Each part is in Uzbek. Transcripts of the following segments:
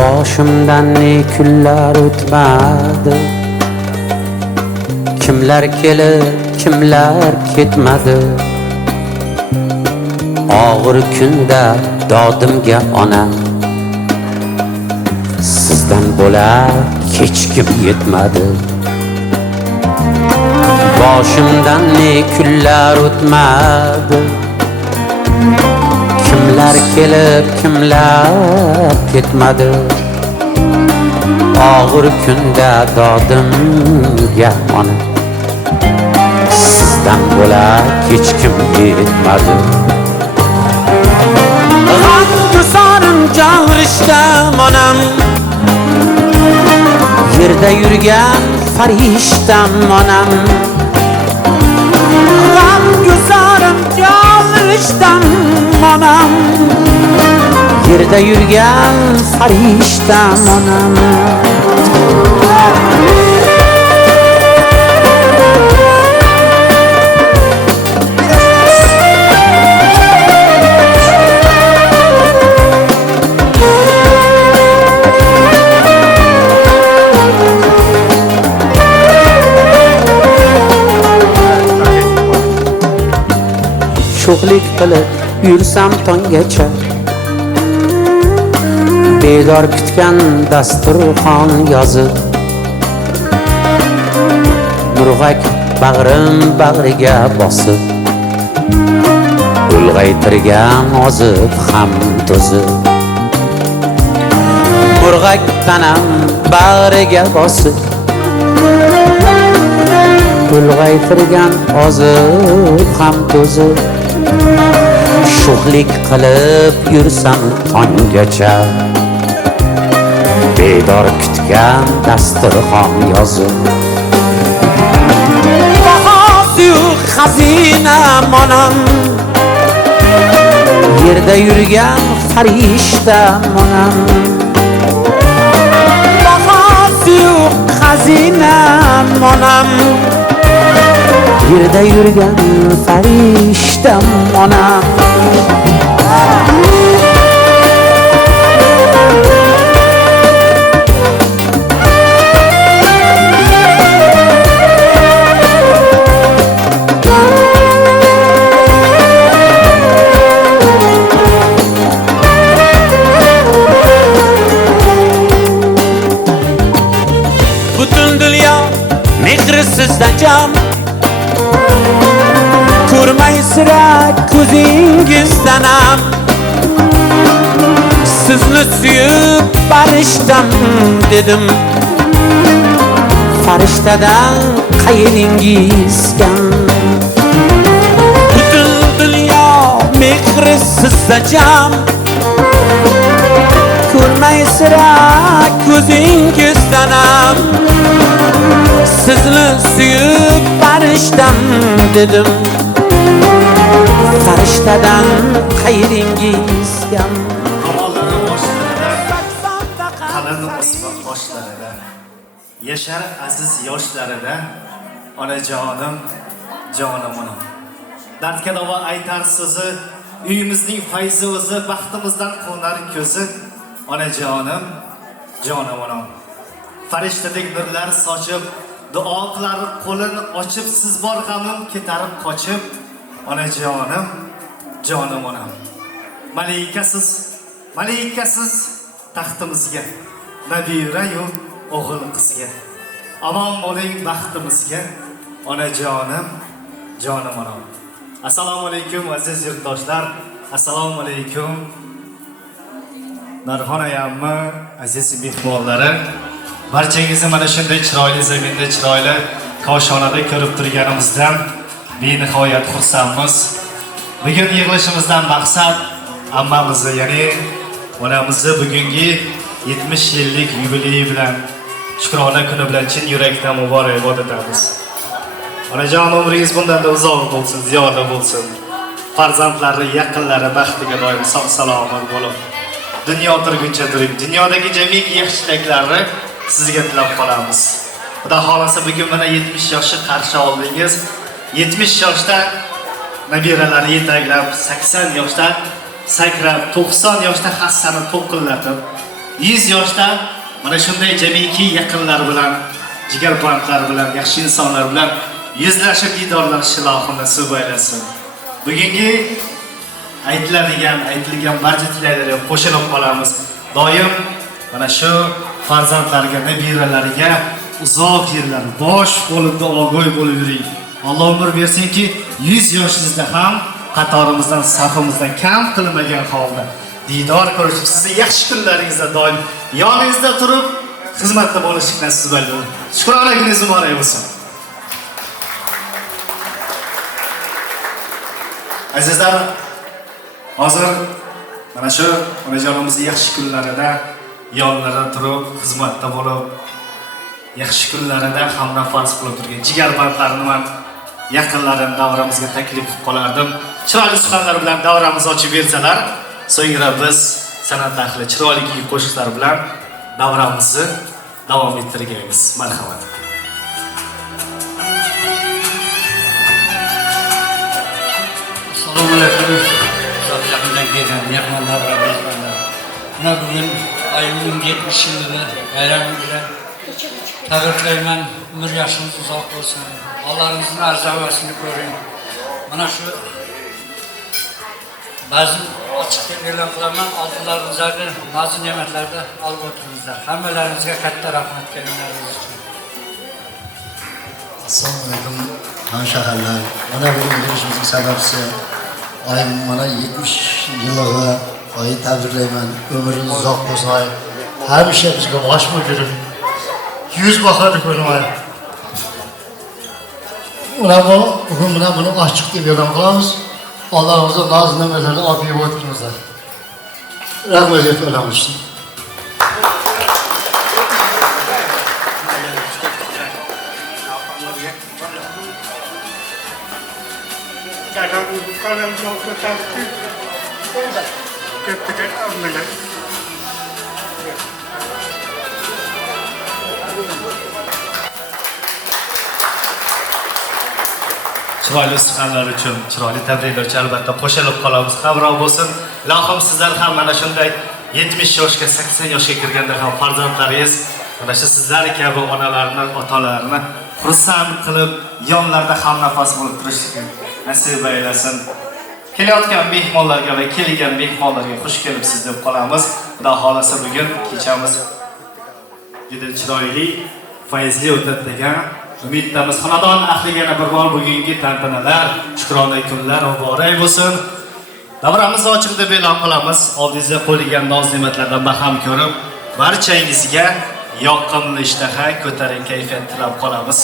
Boshimdan ne kunlar o'tmadi, kimlar kelib kimlar ketmadi. Og'ir kunda dodimga onam, sizdan bo'lar hech kim yetmadi. Boshimdan ne kunlar o'tmadi, kimlar kelib kimlar ketmadi. Og'ir kunda dodimga onam, sizdan bo'lar hech kim yetmadi. G'amguzorim jag'rishtam onam, yerda yurgan farishtam onam. G'amguzorim jag'rishtam onam, yerda yurgan farishtam onam. Sho'xlik qilib yursam tonggacha, bedor kutgan dasturxon yozib, murg'ak bag'rim bag'riga bosib, ulg'aytirgan ozib ham to'zib. Murg'ak tanam bag'riga bosib, ulg'aytirgan ozib ham to'zib. Sho'xlik qilib yursam tonggacha, bedor kutgan dasturxon yozib. Bahosi-yu xazinam onam, yerda yurgan farishtam onam. Bahosi-yu xazinam onam, yerda yurgan farishtam onam. Butun dunyo mehri sizdan jam, ko'rmay sira ko'zingizdanam. Sizni suyib farishtam dedim, farishtadan qayiningiz kam. Butun dunyo mehri sizda jam, ko'rmay sira ko'zingizdanam. Sizni suyib farishtam dedim, farishtadan qayeringiz kam. Qalin o'sma qoshlarida, yashar aziz yoshlarida, onajonim, jonim onam. Dardga davo aytar so'zi, uyimizning fayzi o'zi, baxtimizdan qo'nar ko'zi. Onajonim, jonim onam. Farishtadek nurlar sochib, duo qilar qo'lin ochib, siz bor g'amim ketarib qochib. Onajonim, jonim onam. Malikasiz taxtimizga, nabira-yu o'g'il qizga. Omon bo'ling baxtimizga, onajonim, jonim onam. Assalomu alaykum aziz yurtdoshlar. Assalomu alaykum. Narxon ayammi, aziz mehmonlari. Barchangizni mana shunday chiroyli zaminda, chiroyli koshonada ko'rib turganimizdan benihoyat xursandmiz. Bugun yig'ilishimizdan maqsad ammamizni, ya'ni onamizni bugungi 70 yillik yubileyi bilan, shukrona kuni bilan chin yurakdan muborakbod etamiz. Onajon, umringiz bundan da uzoq bo'lsin, ziyoda bo'lsin. Farzandlari, yaqinlari baxtiga doim sog' salomat bo'lib, dunyo turguncha turing. Dunyodagi jamiki yaxshiliklarni sizga tilab qolamiz. Xudo xolasa bugun mana 70 yoshni qarshi oldingiz. 70 yoshda nabiralari yetaklab, 80 yoshda sakrab, 90 yoshda hassani to'qillatib, 100 yoshda mana shunday jamiki yaqinlar bilan, jigarpandlar bilan, yaxshi insonlar bilan yuzlashib didorlash ilohim nasib aylasin. Bugungi aytilgan barcha tilaklarga qo'shilib qolamiz. Doim mana shu farzandlarga, nabiralariga uzoq yillar bosh bo'lib duogo'y bo'lib yuring. Alloh umr bersinki, 100 yoshingizda ham qatorimizdan, safimizdan kam qilmagan holda didor ko'rishib, sizni yaxshi kunlaringizda doim yoningizda turib xizmatda bo'lishni nasib aylasin. Shukrona kuningiz muborak bo'lsin. Azizlar, hozir mana shu onajonimizning yaxshi kunlarida yonlarida turib, xizmatda bo'lib, yaxshi kunlarida hamnafas qilib turgan jigarpandlarni men yaqinlarim davramizga taklif qilib qolardim. Chiroyli suhbatlar bilan davramizni ochib bersalar, so'ngra biz san'at ahli chiroyli qo'shiqlar bilan davramizni davom ettirgaymiz. Marhamat. Assalomu alaykum. Uzoqlardan kelgan mehmonlar va mehmonlar. Mana bugun ayolning 70 yilini bayrami bilan tabriklayman. Umr yoshingiz uzoq bo'lsin. Allohingizning arzavasini ko'ring. Mana shu ba'zi ochiq e'lon qilaman, oldinlaringizdagi nozik ne'matlarni olib o'tiringizlar. Hammalaringizga katta rahmat kelinglaringiz uchun. Assalomu alaykum hamshaharlar. Mana bugun yig'ilishimizning sababchisi oyim mana 70 yillig'i oyi tabriklayman. Umringiz uzoq bo'lsin. Hamisha bizga bosh bo'lib, yuz boqadi ko'rmay. Bugun bilan buni ochiq deb e'lon qilamiz. Allohimizning nozik ne'matlarini olib yeb o'tiringizlar. Rahmat deb o'ylamiz. Chiroyli suhbatlar uchun, chiroyli tabriklar uchun albatta qo'shilib qolamiz. Xabroq bo'lsin. Ilohim sizlar ham mana shunday 70 yoshga, 80 yoshga kirganda ham farzandlaringiz mana shu sizlar kabi onalarni, otalarini xursand qilib, yonlarida ham nafas bo'lib turishni nasib aylasin. Kelayotgan mehmonlarga va kelgan mehmonlarga xush kelibsiz deb qolamiz. Xudo xolasa bugun kechamiz juda chiroyli, fayzli o'tadi degan umiddamiz. Xonadon ahliga yana bir bor bugungi tantanalar, shukrona kunlar muborak bo'lsin. Davramizni ochiq deb e'lon qilamiz. Oldingizga qo'yilgan noz-ne'matlardan baham ko'rib, barchangizga yoqimli ishtaha, ko'taring kayfiyat tilab qolamiz.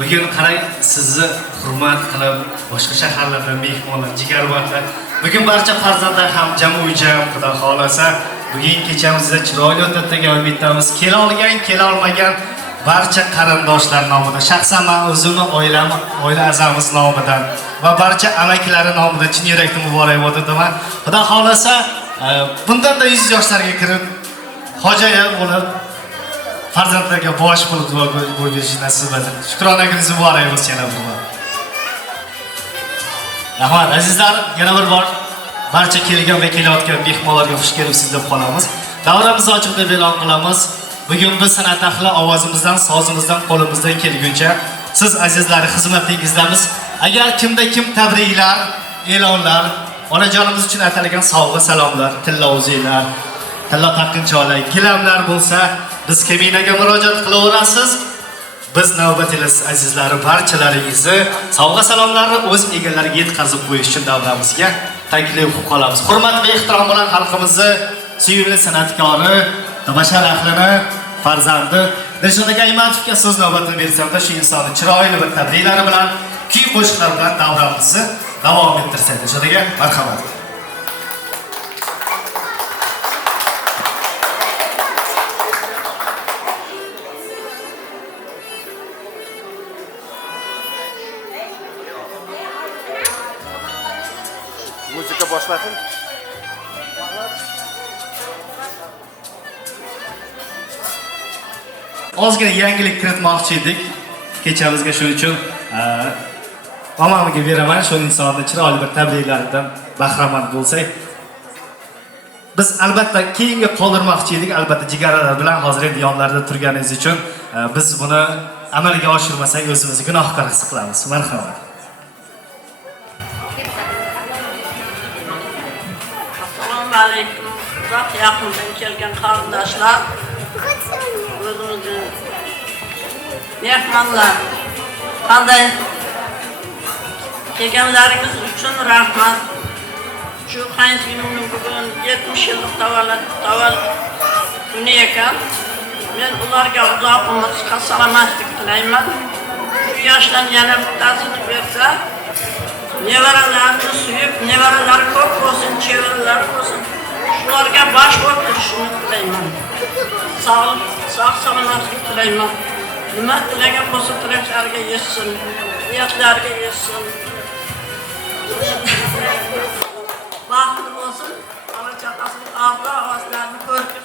Bugun qarang, sizni hurmat qilib, boshqa shaharlardan mehmonlar, jigarvandlar, bugun barcha farzandlar ham jamu-jam, Xudo xolasa, bugun kechamizni chiroyli o'tadi degan umiddamiz. Kela olgan, kela olmagan barcha qarindoshlar nomidan, shaxsan men o'zimni oila a'zomiz nomidan va barcha amaklari nomidan chin yurakdan muborakbod etaman. Xudo xolasa, bundan da 100 yoshlarga kirib, hojiya bo'lib, farzandlarga bosh bo'lib duo berishni nasib etsin. Shukrona kuningiz muborak bo'lsin yana bir bor. Rahmat azizlar, yana bir bor barcha kelgan va kelayotgan mehmonlarga xush kelibsiz deb qolamiz. Davramizni ochiq deb e'lon qilamiz. Bugun biz san'at ahli ovozimizdan, sozimizdan, qo'limizdan kelguncha siz azizlar xizmatingizdamiz. Agar kimda kim tabriklar, e'lonlar, onajonimiz uchun atalgan sovg'a salomlar, tillovuzlar, tilla taqinchoqlar, gilamlar bo'lsa, biz kabinaga murojaat qilaverasiz. Biz navbatingiz azizlarim barchalaringizni sovg'a salomlarni o'z egalariga yetkazib qo'yish uchun davramizga taklif qilib qolamiz. Hurmat va ehtirom bilan xalqimizni sevimli san'atkori, bashar ahlini farzandi Dilshod Aymatovga so'z navbatini bersam-da, shu insonni chiroyli va tabriklari bilan, kuy qo'shiqlar bilan davramizni davom ettirsak. Dilshod aka, marhamat. Muzika boshlasın. Ozgina yangilik kiritmoqchi edik. Kechamizga shuning uchun mamamga beraman, shu insonni chiroyli bir tabriklaridan bahramand bo'lsak. Biz albatta keyinga qoldirmoqchi edik, albatta jigaralar bilan hozir endi yonlarida turganingiz uchun biz buni amalga oshirmasak o'zimizni gunohkor his qilamiz. Marhamat. Assalomu alaykum. Uzoq yaqindan kelgan qarindoshlar, o'zimizning mehmonlar, qanday kelganlaringiz uchun rahmat. Shu qaynsinimning bugun 70 yillik tavallud kuni ekan. Men ularga uzoq umr, sihat salomatlik tilayman. Shu yoshdan yana bittasini bersa, nevaralarni suyib, nevaralar ko'p bo'lsin, chevaralar bo'lsin. Shularga bosh o'tirishni tilayman. Sog' salomatlik tilayman. Nima tilagan bo'lsa tilaklariga yetsin, niyatlariga yetsin. Baxtli bo'lsin, ona-chaqasining og'ir ovozlarini ko'rib.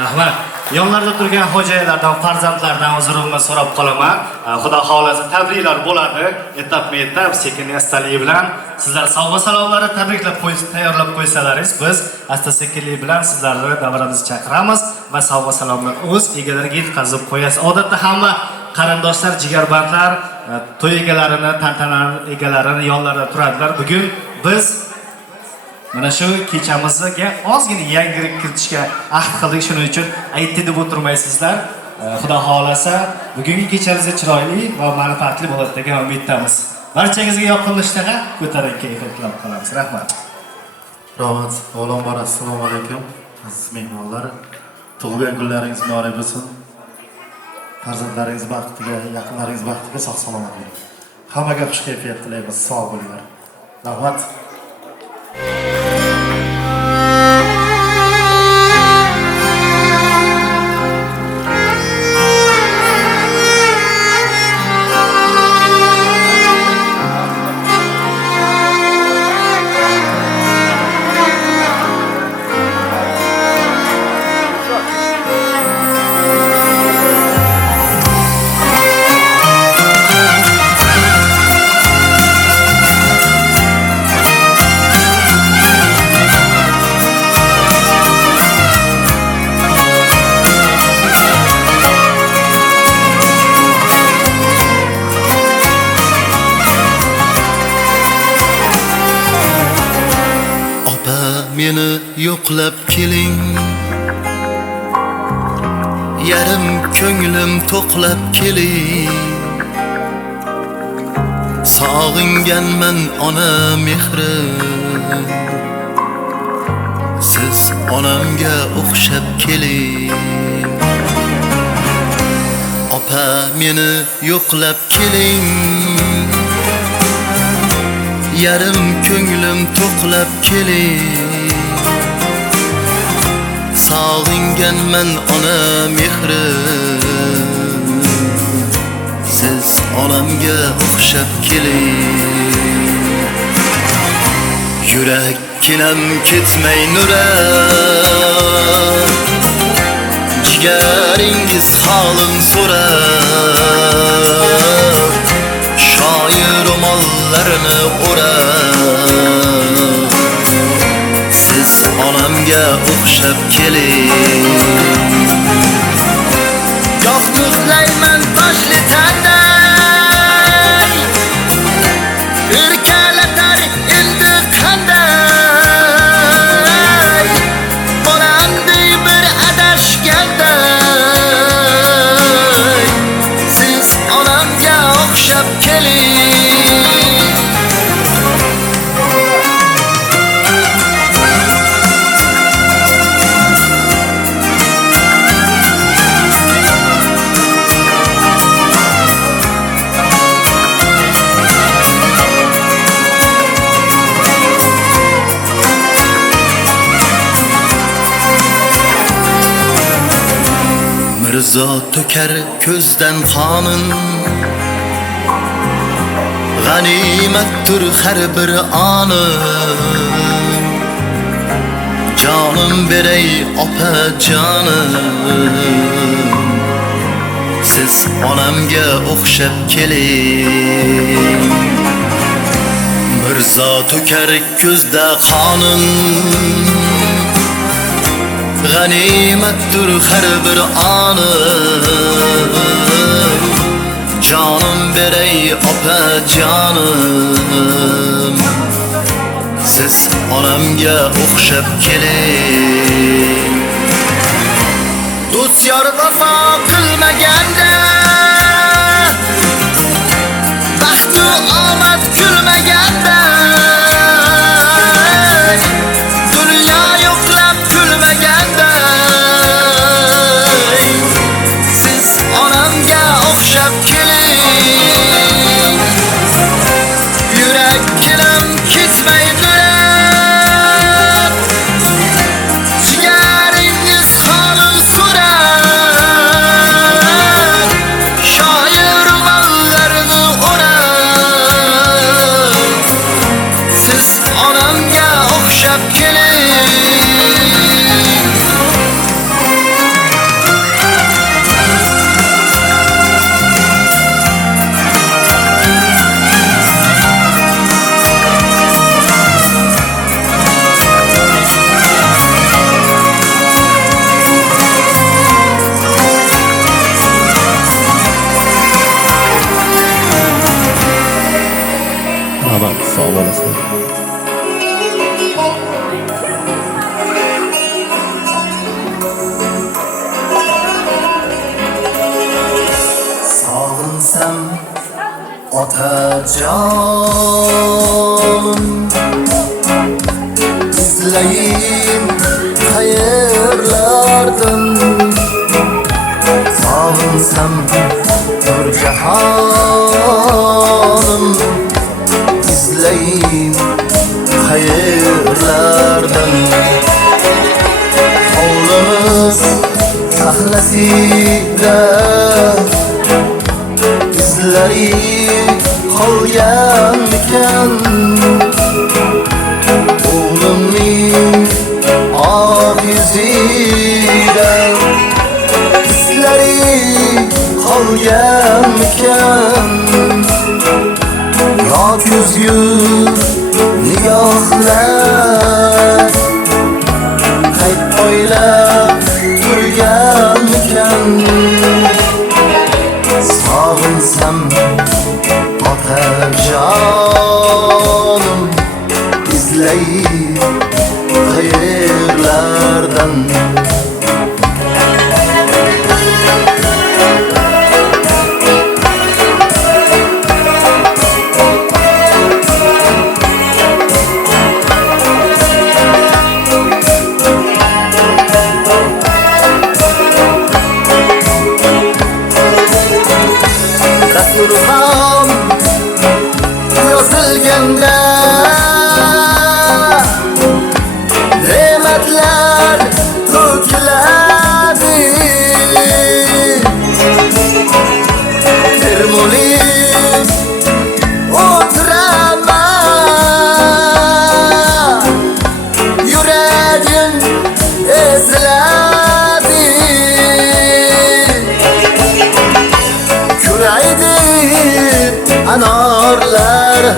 Rahmat. Yonlarda turgan xo'jayinlardan, farzandlardan uzrimni so'rab qolaman. Xudo xolasa tabriklar bo'ladi. Etap-etap, sekin-astalik bilan sizlar sovg'a salomlarni tabriklab tayyorlab qo'ysalaringiz, biz asta-sekinlik bilan sizlarni davramizga chaqiramiz va sovg'a salomlar o'z egalariga yetkazib qo'yasiz. Odatda hamma qarindoshlar, jigarbandlar to'y egalarini, tantanalar egalarini yonlarida turadilar. Bugun biz mana shu kechamizga ozgina yangilik kiritishga ahd qildik, shuning uchun aytdi deb o'tirmaysizlar. Xudo xolasa bugungi kechangiz chiroyli va manfaatli bo'ladi degan umiddamiz. Barchangizga yoqimli ishtaha, ko'tarinki kayfiyat tilab qolamiz. Rahmat. Rahmat. Avvalambor assalomu alaykum. Aziz mehmonlar, tug'ilgan kunlaringiz muborak bo'lsin. Farzandlaringiz baxtiga, yaqinlaringiz baxtiga sog'-salomat bo'ling. Hammaga xush kayfiyat tilaymiz. Sog' bo'linglar. Rahmat. Meni yo'qlab keling, yarim ko'nglim to'qlab keling. Sog'inganman ona mehri, siz onamga o'xshab keling. Opa meni yo'qlab keling, yarim ko'nglim to'qlab keling. Sog'inganman ona mehri, siz onamga o'xshab keling. Yurakkinam ketmay nurar, Jigaringiz halin so'rab shoir ro'mollarini o'rab siz onamga o'xshab keling goh muzlayman toshli tanday erkalatar endi qanday bolamday bir adashganday siz onamga o'xshab keling Mirzo to'kar ko'zdan qonin g'animatdir har bir oni jonim beray opa jonim siz onamga o'xshab keling Mirzo to'kar ko'zda qonin g'animatdir har bir oni jonim beray opa jonim siz onamga o'xshab keling do'st yor vafo qilmaganda baxtu omad kulmaganda dunyo yo'qlab kulmaganda siz onamga o'xshab keling yurak kilim ketmaydilar jigaringiz holin so'rab shoir ro'mollarini o'rab siz onamga o'xshab keling Rahmat, sog' bo'lasizlar. Sog'insam otajonim izlayim qayerlardan sog'insam Nurjahonim izlayim qayerlardan hovlimiz sahlasida izlari qolganmikan o'g'limning oq yuzida izlari qolganmikan yok yuzgu nigohlar qayt o'ylab turganmikan sog'insam otajonim izlayim qayerlardan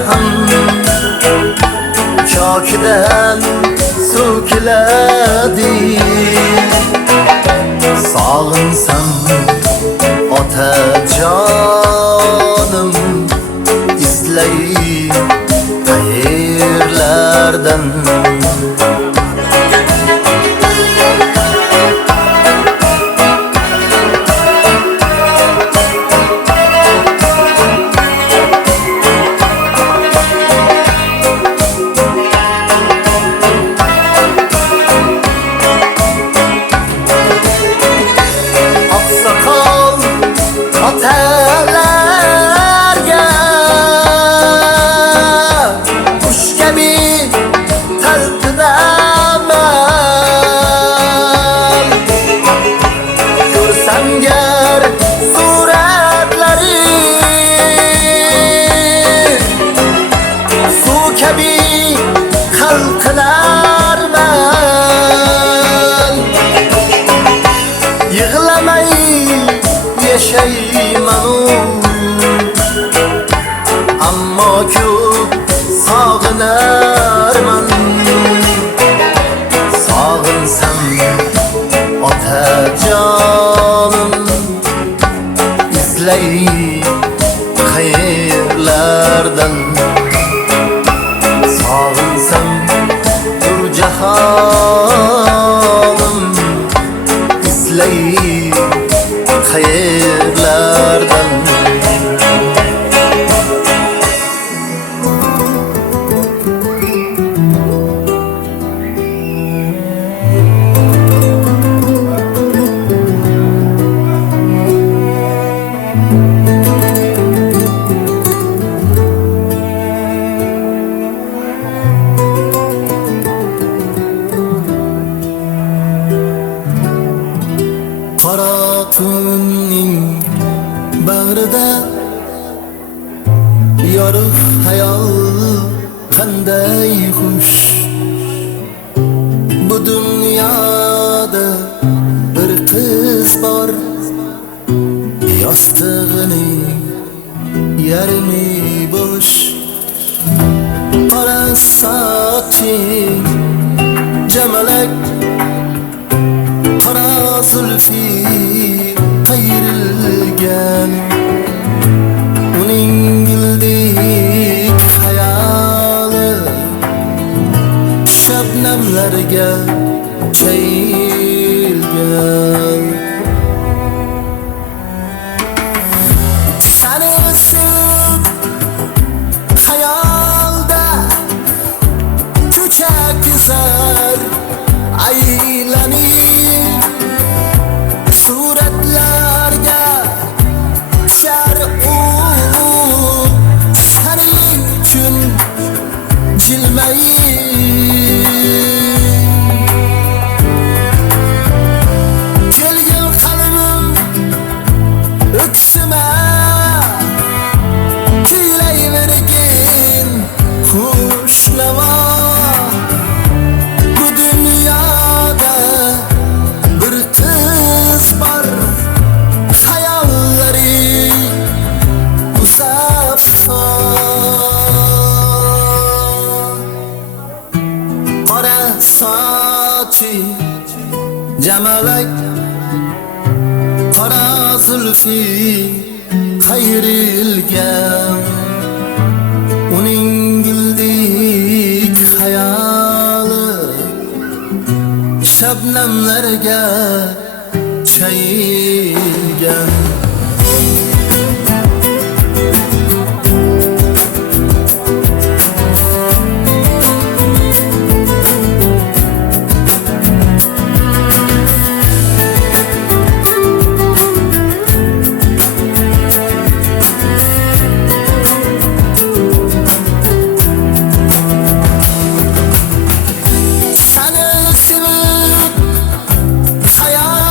ham chokidan suv keladi. Sog'insam otajonim izlay qayerlardan. Oqsoqol otalarga qush kabi talpinaman. Ko'rsam gar suratlari suv kabi qalqinarman. Yig'lamay yashayman, ammo ko'p sog'inarman. Sog'insam otajonim izlay qayerlardan. Sog'insam Nurjahonim izlay qayerlardan. Qora tunning bag'rida yorug' hayol qanday xush. Bu dunyoda bir qiz bor, yostig'ining yarmi bo'sh. Qora soching jamalak, qora zulfi qayrilgan. Uning guldik hayoli shabnamlarga chayilgan. Seni sevib hayolda ko'cha kezar aylanib. Suratlarga tushar u sening uchun jilmayib. Kelgin qalbim o'ksima, kuylayvergin xushnavo. Bu dunyoda bir qiz bor, hayollari musaffo. Qora sochi jamalak, qora zulfi qayrilgan. Uning guldik hayoli shabnamlarga chayilgan. Seni sevib hayal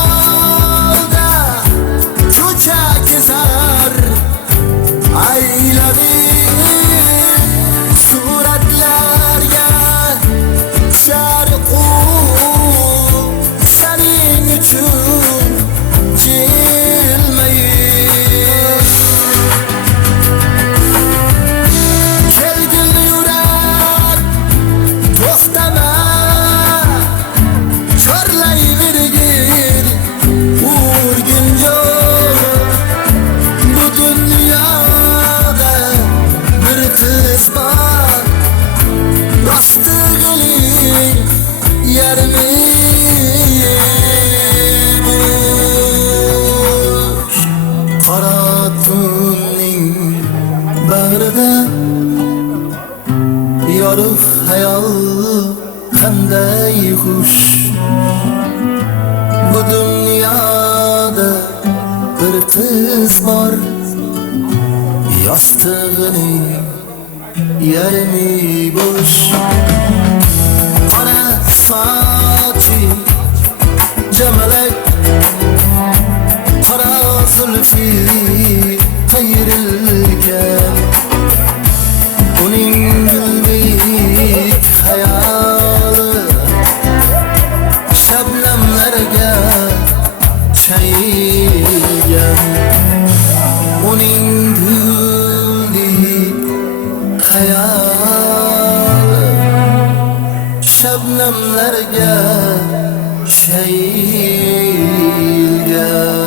qora tunning bag'rida yorug' hayol qanday xush. Bu dunyoda bir qiz bor, yostig'ining yarmi bo'sh. Qora sochi jamalak, qora zulfi qayrilgan, uning guldek hayoli shabnamlarga chayilgan. Uning guldek hayoli shabnamlarga chayilgan.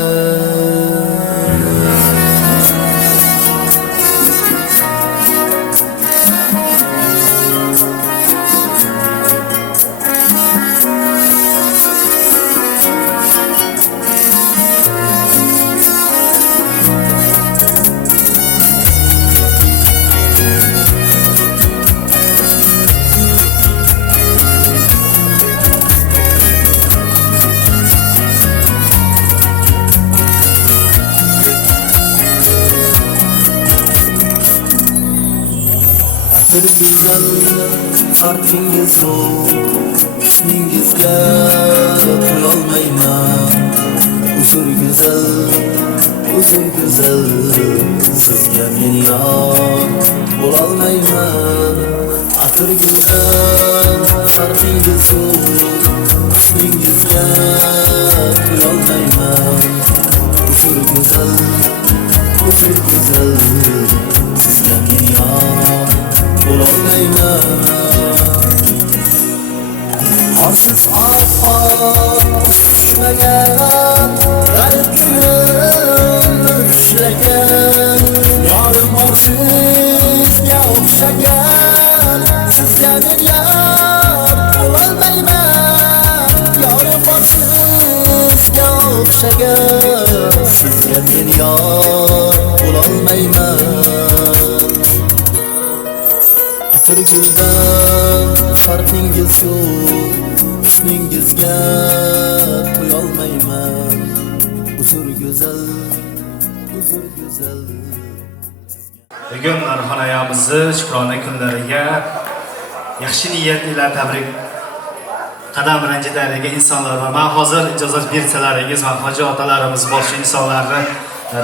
Bir güzel farkınız yok, ismingizga koyolmayman. Uzur güzel, sizga men yor bo'lolmayman. Atir guldan farqingiz yo'q, ismingizga koyolmayman. Uzur güzel, sizga men yor bo'lolmayman. Orsiz oq tushmagan, g'arib kunimni tushlagan, yorim orsizga o'xshagan, sizga men yor bo'lolmayman. Yorim orsizga o'xshagan, sizga men yor bo'lolmayman. Bir guldan farqingiz yo'q, ismingizga qo'yolmayman. Uzr go'zal. Bugun Arxon ayamizni shukrona kunlariga yaxshi niyat bilan tabrik qadam ranjidagi insonlar va men hozir ijozat bersalaringiz va hoji otalarimiz boshqa insonlarni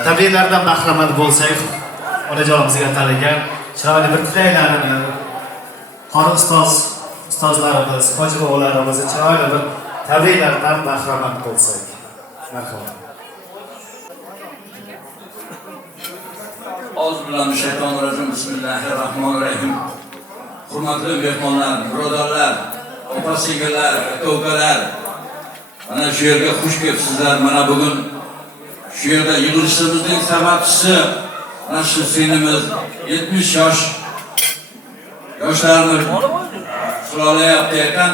tabriklardan bahramand bo'lsak, onajonimizga atalgan chiroyli bir tilaklarini qori ustozlarimiz, hoji bobolarimizni chiroyli bir tabriklardan bahramand bo'lsak. Marhamat. Auzubillahimineşşeytanirracim. Bismillahirrahmanirrahim. Hurmatli mehmonlar, birodarlar, opa-singillar, aka-ukalar, mana shu yerga xush kelibsizlar. Mana bugun shu yerda yig'ilishimizning sababchisi mana shu sinimiz 70 yoshlarni qilolayapti ekan.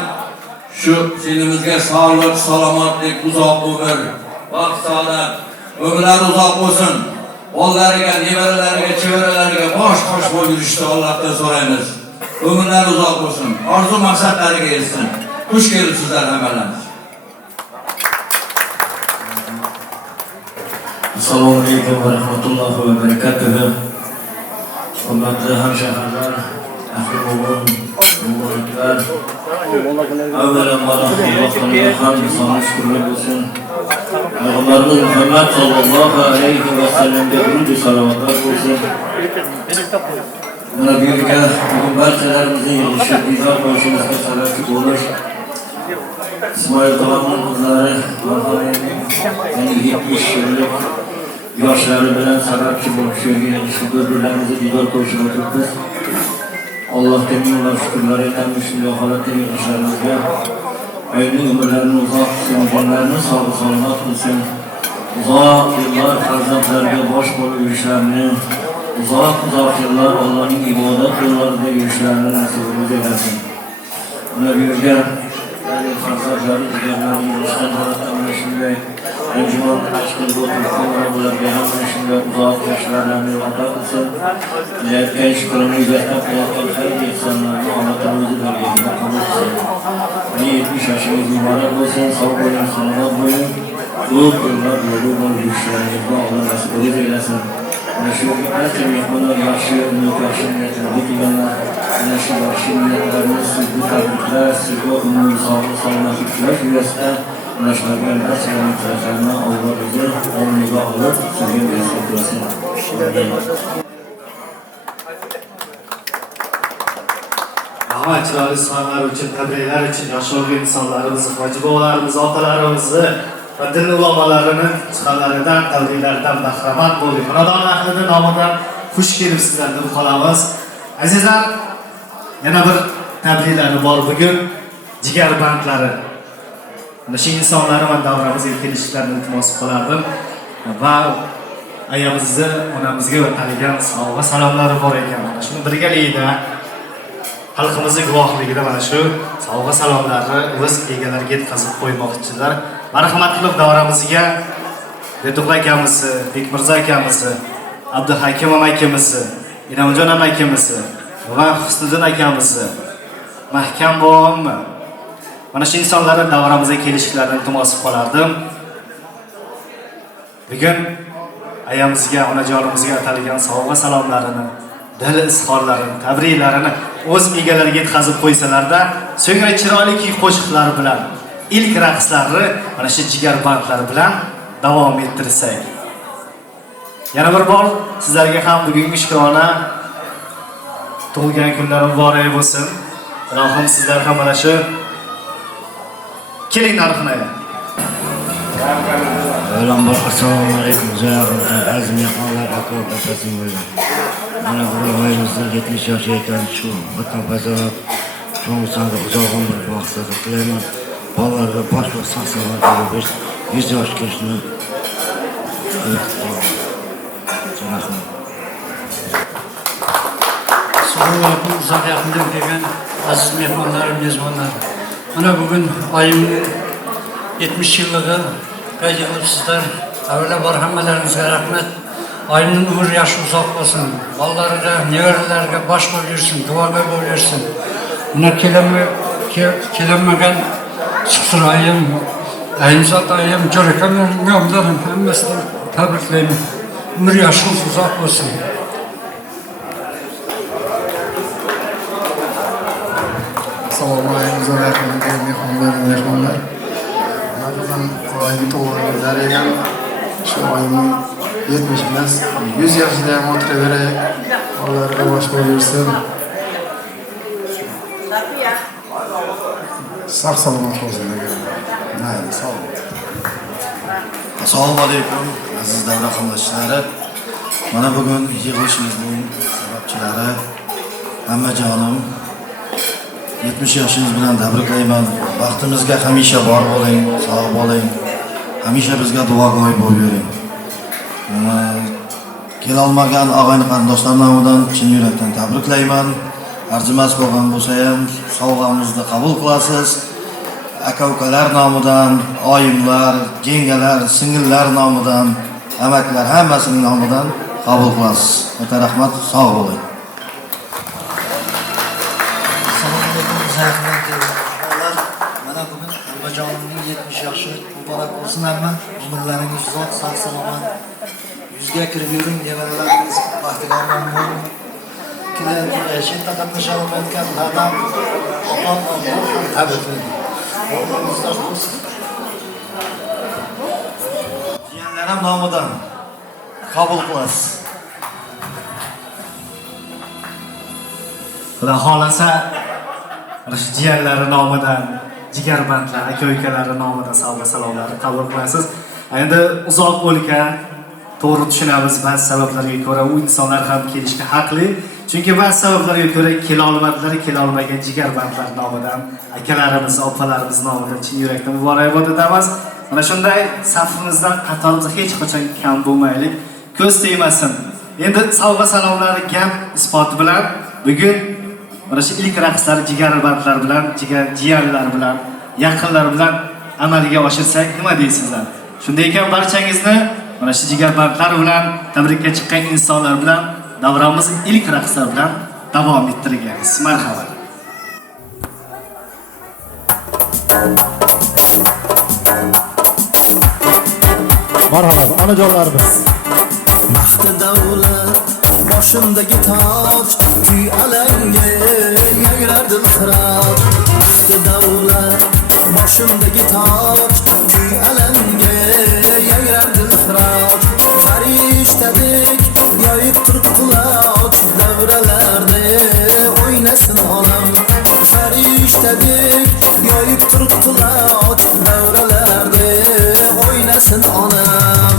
Shu sinimizga sog'lik, salomatlik, uzoq umr, vaqt saodat, umrlar uzoq bo'lsin. Oğullarga, nevaralariga, chevaralariga bosh bo'lib yurishni Allohdan so'raymiz. Umrlar uzoq bo'lsin, orzu maqsadlariga erishsin. Xush kelibsizlar hammalarimiz. Assalomu alaykum va rahmatullohi va barakatuh. Hurmatli hamshaharlar, ahli-o'g'il, muboraklar. Avvalambor Allohga hamd sano shukrlar bo'lsin. Payg'ambarimiz Muhammad sallallohu alayhi va sallamga durud va salovatlar bo'lsin. Mana bu yerga bugun barchalarimizning yig'ilishib bizor bo'lishimizga sababchi bo'lish Ismoil To'laning qizlari Marhamayning 70 yillik yoshlari bilan sababchi bo'lib shu yerga yig'ilishib bir-birlarimizni bizor ko'rishib o'tiribmiz. Allohga ming shukrlar aytamiz shunday holatda yig'ilishlarimizga. Ayning umrlarini uzoq qilsin, jonlarini sog' salomat qilsin. Uzoq yillar farzandlarga bosh bo'lib yurishlarini, uzoq yillar Allohning ibodat yo'llarida yurishlarini nasibimiz eylesin. Mana bu yerga farzandlari deganlarning yig'ilishdan holatda mana shunday anjuman tashkil bo'lgan bularga ham mana shunday uzoq yoshlarni va'da qilsin. Qilayotgan shukrona yuzasidan qilayotgan xayr ehsonlarni Alloh taolo o'zi berganiga qabul qilsin. 70 yoshingiz muborak bo'lsin, sog' bo'ling, salomat bo'ling. Ko'p yillar bo'lib yurishlaringizga Alloh nasib eylesin. Mana shu barcha mehmonlar yaxshi niyatlarga kelganlar. Mana shu yaxshi niyatlarni sizga tabriklar, sizga umr sog'lik salomatlik tilash yuzasidan mana shularga barcha niyatlarni Alloh o'zi o'rniga olib sizga nasib qilsin. Rahmat, chiroyli suhbatlar uchun, tabriklar uchun yosh bo'lgan insonlarimiz, hoji bobolarimiz, otalarimizni va din ulamolarini chiqanlaridan, tabriklaridan bahramand bo'ling. Xonadon ahli nomidan xush kelibsizlar deb qolamiz. Azizlar, yana bir tabriklari bor bugun jigar bandlari. Mana shu insonlarni va davramizga kelishlarini iltimos qilardim va ayamizni, onamizga yo'talgan sovg'a salomlari bor ekan. Mana shuni birgalikda xalqimizning guvohligida mana shu sovg'a salomlarni o'z egalariga yetkazib qo'ymoqchilar. Marhamat qilib davramizga Betuq akamiz, Bekmirzo akamiz, Abduhakim akamiz, Inomjon akamiz va Husniddin akamiz, Mahkam bom mana shu insonlarning davramizga kelishlarini iltimos qilardim. Bugun ayamizga, onajonimizga atalgan sovg'a salomlarini, dil izhorlarini, tabriklarini o'z egalariga yetkazib qo'ysalarda, so'ngra chiroyli qo'shiqlar bilan ilk raqslarni mana shu jigarbandlar bilan davom ettirsak. Yana bir bor sizlarga ham bugungi shukrona tug'ilgan kunlarim muborak bo'lsin. Ilohim sizlar ham mana shu keling narxini. Avvalambor assalomu alaykum aziz mehmonlar, aka-opalarim bo'lgan. Mana bu oyimizda 70 yosh ekan, shu vatan fazolat cho'ng'isada uzoq umr baxtida tilayman. Bolalarga boshqa sog'-salomat bo'lib 100 yosh kirishni rahmat. Assalomu alaykum, uzoq yaqindan kelgan aziz mehmonlarim, mezbonlar. Mana bugun oyimning 70 yilligi qayta qilibsizlar. Avvalambor hammalaringizga rahmat. Oyimning umri yoshi uzoq bo'lsin. Bolalariga, nevaralariga bosh bo'lib yursin, duoga bo'lib yursin. Buna kelinmagan Suqsurayim, Aynzot ayim, Jo'rakamlarning nomlarini hammasini tabriklayman. Umr yoshimiz uzoq bo'lsin. Assalomu alaykum, mehmonlar. Bugun oyim tug'ilgan ekan. Shu oyimning 70 emas, 100 yoshida ham o'tiraveraylik. Ularga bosh bo'lsin. Sog' salomat bo'lsin. Mayli, sog'. Assalomu alaykum aziz davra qamdoshlari. Mana bugun yig'ilishimizning sababchilari hammajonim 70 yoshingiz bilan tabriklayman. Vaqtimizga hamisha bor bo'ling, sog' bo'ling. Hamisha bizga duogo'y bo'lib yuring. Kela olmagan og'ayni qarindoshlar nomidan chin yurakdan tabriklayman. Arzimas bo'lgan bo'lsa ham sovg'amizni qabul qilasiz. Aka-ukalar nomidan, oyimlar, yengalar, singillar nomidan, amaklar hammasining nomidan qabul qilasiz. O'ta rahmat, sog' bo'ling. Assalomu alaykum, mana bugun Albajonimning 70 yoshi muborak bo'lsin hamma. Umrlaringiz uzoq, sog' salomat. 100ga kirib yuring, nevaralaringiz baxtiga bo'ling. Şimdi qatnashib o'tgan dadam, opam, tabriklayman. Jiyanlarim nomidan qabul qilasiz. Xudo xolasa, shu jiyanlari nomidan, jigarbandlar, aka-ukalari nomidan sovg'a salomlarni qabul qilasiz. Endi uzoq bo'lgan, to'g'ri tushunamiz, ba'zi sabablarga ko'ra u insonlar ham kelishga haqli. Chunki ba'zi sabablarga ko'ra kela olmadilar, kela olmagan jigarbandlar nomidan, akalarimiz, opalarimiz nomidan chin yurakdan muborakbod etamiz. Mana shunday safimizdan qatorimiz hech qachon kam bo'lmaylik, ko'z tegmasin. Endi sovg'a salomlari gap isboti bilan bugun mana shu ilk raqslar jigarbandlar bilan, jiyanlar bilan, yaqinlar bilan amalga oshirsak nima deysizlar? Shunday ekan barchangizni mana shu jigarbandlar bilan tabrikka chiqqan insonlar bilan davramiz ilk raqslar bilan davom ettirganmiz. Marhamat. Marhamat, onajonlarimiz. Baxti davlat boshimdagi toj, kuy alanga yangrar dilxiroj. Baxti davlat boshimdagi toj, kuy alanga yangrar dilxiroj. Farishtadek yoyib turib quloch, davralarda o'ynasin onam. Farishtadek yoyib turib quloch, davralarda o'ynasin onam.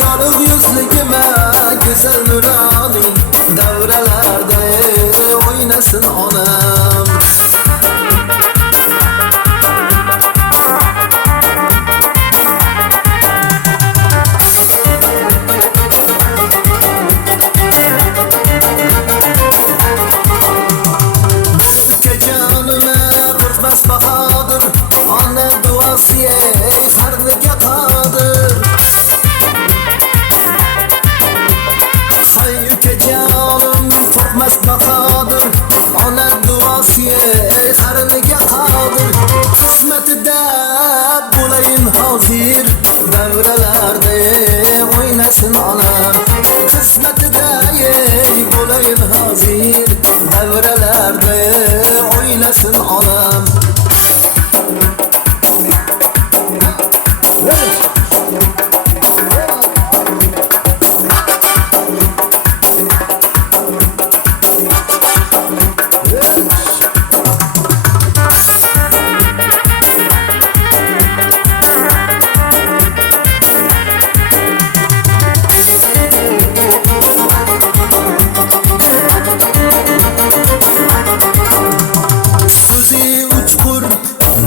Yorug' yuzligime güzel nurani, davralarda o'ynasin onam. Ukajonime qo'rqmas bahodir, ona duosi harbiga qodir. Hay ukajonim qo'rqmas bahodir, ona duosi harbiga qodir. Qismatida bo'layin hozir, davralarda o'ynasin onam. Qismatida bo'layin hozir, davralarda o'ynasin onam.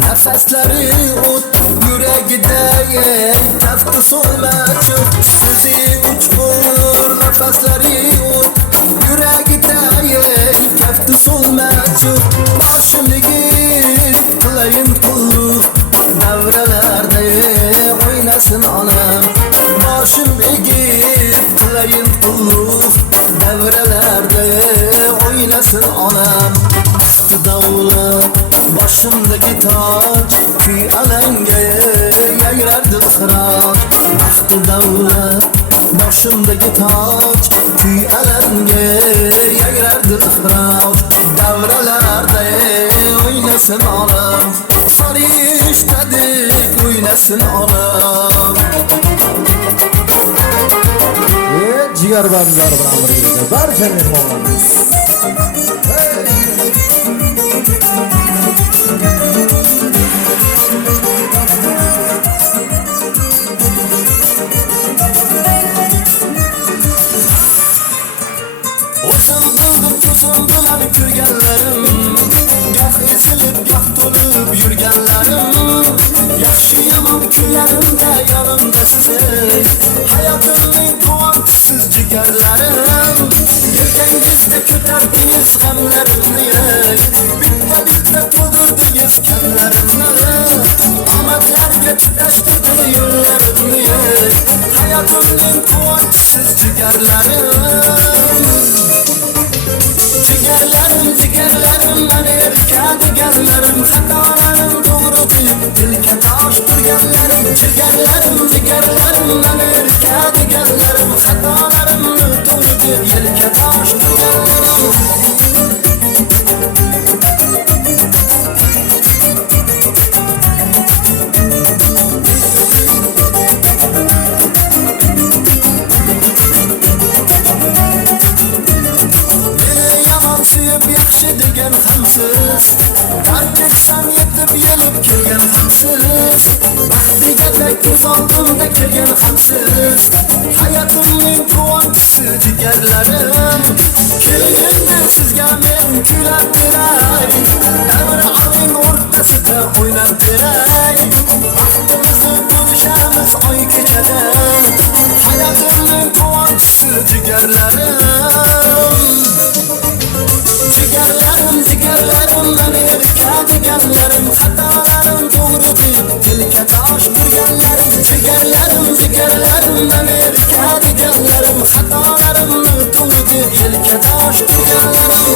Nafaslari o't, yuragida tafti so'lmachi. So'zi uchqur, nafaslari o't, yuragida tafti so'lmachi. Boshimdagi qilayin qulluq, davralarda o'ynasin onam. Boshimdagi qilayin qulluq, davralarda o'ynasin onam. Baxti davlat boshimdagi toj, kuy alanga yangrar dilxiroj. Baxti davlat boshimdagi toj, kuy alanga yangrar dilxiroj. Davralarda o'ynasin onam, farishtadek o'ynasin onam. Jigarbandlar bilan birga barcha mehmonlarimiz. Ko'zimdan ko'rganlarim, goh ezilib, goh to'lib yurganlarim. Yaxshi yomon kunlarimda yonimdasiz, hayotimning quvonchisiz jigarlarim. Yelkangizda ko'tardingiz g'amlarimni, bitta to'ldirdingiz kanlarimni. Omadlarga tutashtirdi yo'llarimni, hayotimning quvonchisiz jigarlarim. Jigarlarim, mana erka deganlarim, xatolarim to'g'ri deb dilga tosh turganlarim. Jigarlarim, mana erka deganlarim, xatolarimni to'g'ri deb dilga tosh turganlarim. Darketsam yetib yelib kelgan hamsiz Baxtiga ko'z oldimda kelgan hamsiz Hayotimning quvonchisi jigarlarim Kelinimdan sizga men kuylab beray Davra oling o'rtasida o'ynab beray Baxtimizni ko'rishamiz oy kechada Hayotimning quvonchisi jigarlarim Jigarlarim, meni erkadiganlarim Xatolarim to'g'ri deb yelka tosh turganlarim Jigarlarim, meni erkadiganlarim Xatolarimni to'g'ri deb yelka tosh turganlarim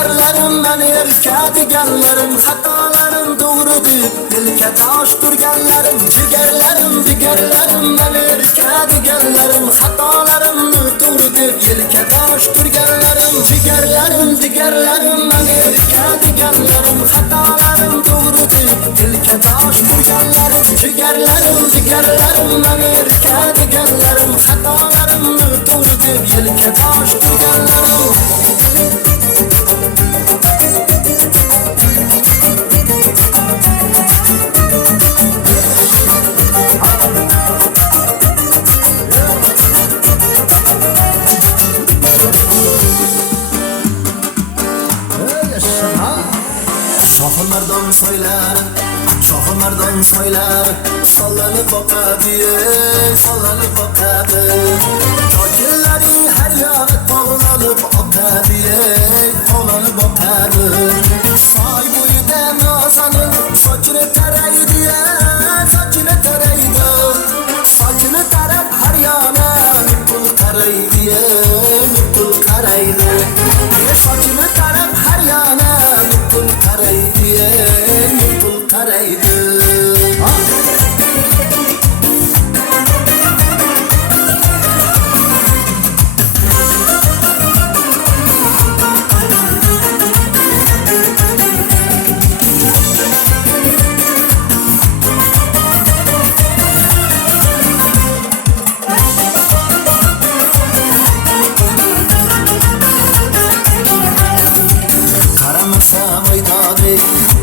Jigarlarim, meni erkadiganlarim Xatolarim to'g'ri deb yelka tosh turganlarim Jigarlarim, meni erkadiganlarim Xatolarimni to'g'ri deb yelka tosh turganlarim Jigarlarim, meni erkadiganlarim Xatolarim to'g'ri deb yelka tosh turganlarim Jigarlarim, meni erkadiganlarim Xatolarimni to'g'ri deb yelka tosh turganlarim Shohimardon soylar sollanib boqadi, sollanib boqadi Tojillaring har yog'i tog'lanib oqadi, tog'lanib oqadi Soy bo'yida nozanin sochini taraydi, sochini taraydi Sochini tarab har yona nuqul qaraydi, nuqul qaraydi Sochini tarab har yona nuqul qaraydi, nuqul qaraydi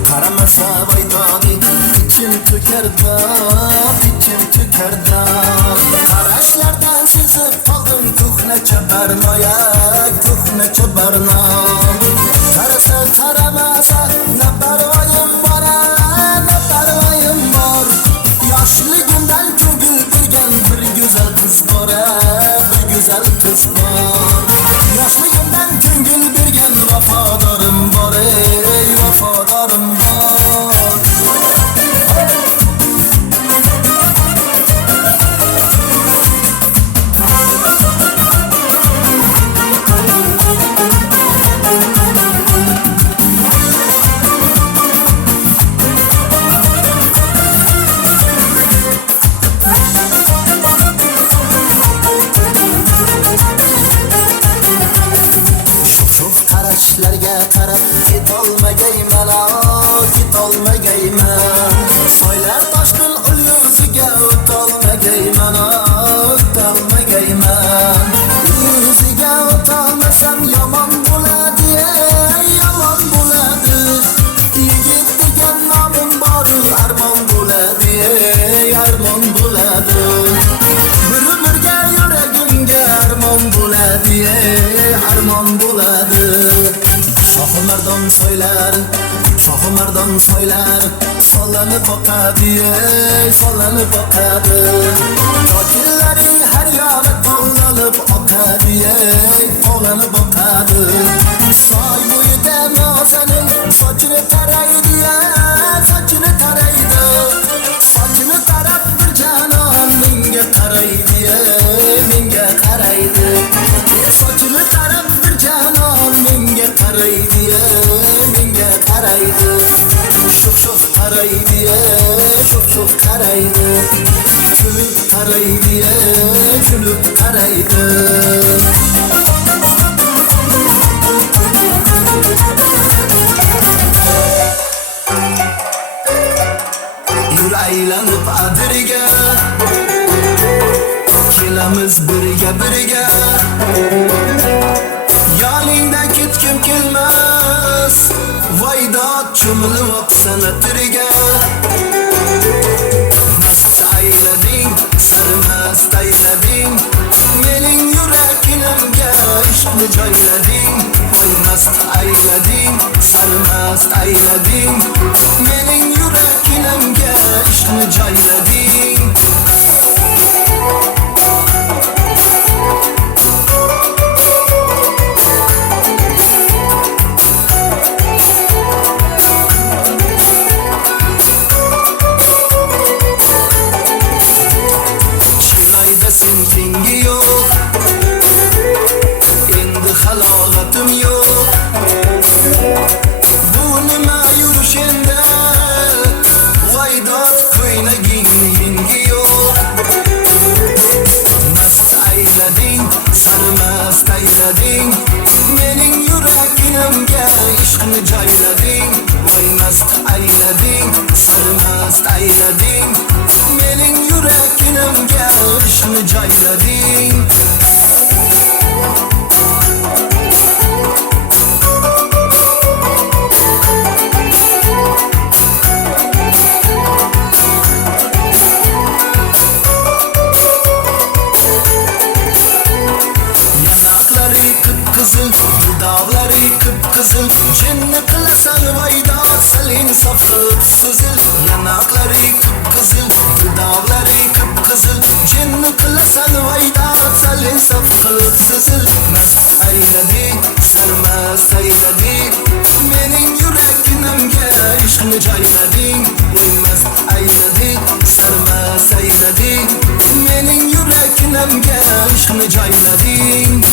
Qaramasa voydodi ichim to'karda Qarashlardan sezib qoldim ko'hnacha barnoyak, ko'hnacha barno Qarasa qaramasa na parvoyim bor, na parvoyim bor Yoshligimdan ko'ngil bergan bir go'zal qiz bor, bir go'zal qiz bor Yoshligimdan ko'ngil bergan vafodorim bor, vafodorim bor qarab ketolmagayman, ketolmagayman Soylar toshqin yuziga o'tolmagayman, o'tolmagayman Yuziga o'tolmasam yomon bo'ladi, yomon bo'ladi Yigit degan nomim bor, armon bo'ladi, armon bo'ladi Bir umrga yuragimga armon bo'ladi, armon bo'ladi Shohimardon soylar, shohimardon soylar sollanib boqadi, sollanib boqadi Tojillaring har yog'i tog'lanib oqadi, tog'lanib oqadi Soy bo'yida nozanin sochini taraydi, sochini taraydi Sochini tarab bir janon menga qaraydi, menga qaraydi Sochini tarab bir janon menga qaraydi, menga qaraydi Sho'x qaraydi, sho'x qaraydi Kulib qaraydi, kulib qaraydi aylanıp adirga kelamiz birga yoningdan ketkim kelmas voydod cho'milib oqsana tirga mast aylading sarmast aylading mening yuraginimga ishqni joylading voy mast aylading sarmast aylading mening yuraginimga ishqni joylading sen tengi yo'q endi halolatim yo'q bu nima yurish endi voydod ko'ylagingni yengi yo'q mast aylading sarmast aylading mening yuraginimga ishqni joylading voy mast aylading sarmast aylading mening yuraginimga ishqni joylading yanaqlari qip-qizil dudolari qip-qizil jinni qilasan voydod salin sof qilib suzil yanaqlari qip-qizil dudolari qip-qizil jinni qilasan voydod salin sof qilib suzil mast aylading sarmast aylading mening yuraginimga ishqni joylading voy mast aylading sarmast aylading mening yuraginimga ishqni joylading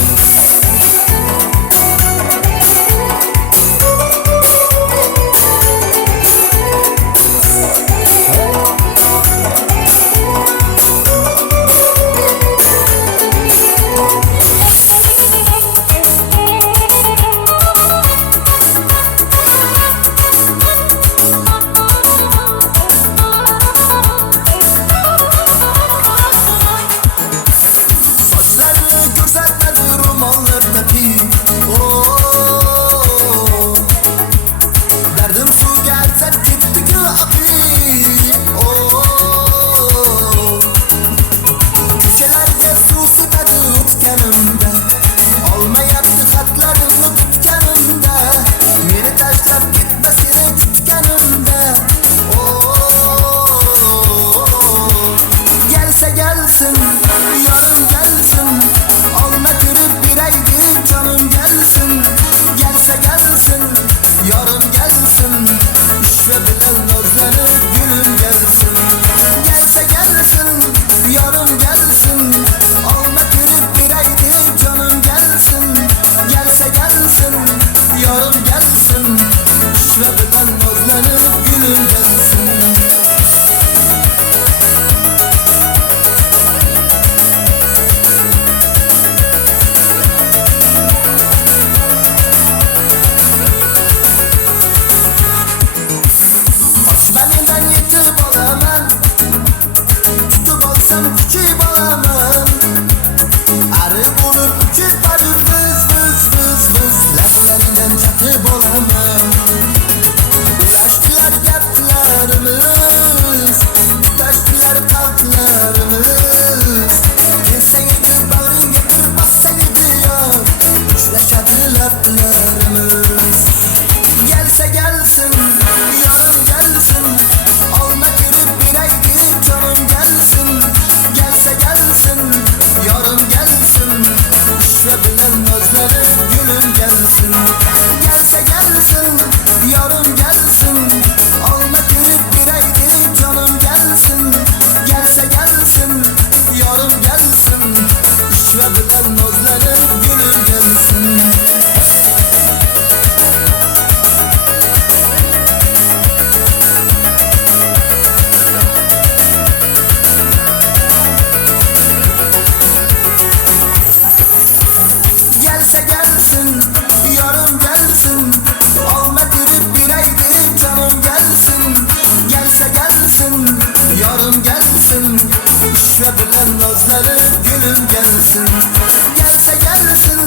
bilen nazlanıp gülüm gelsin. Gelse gelsin,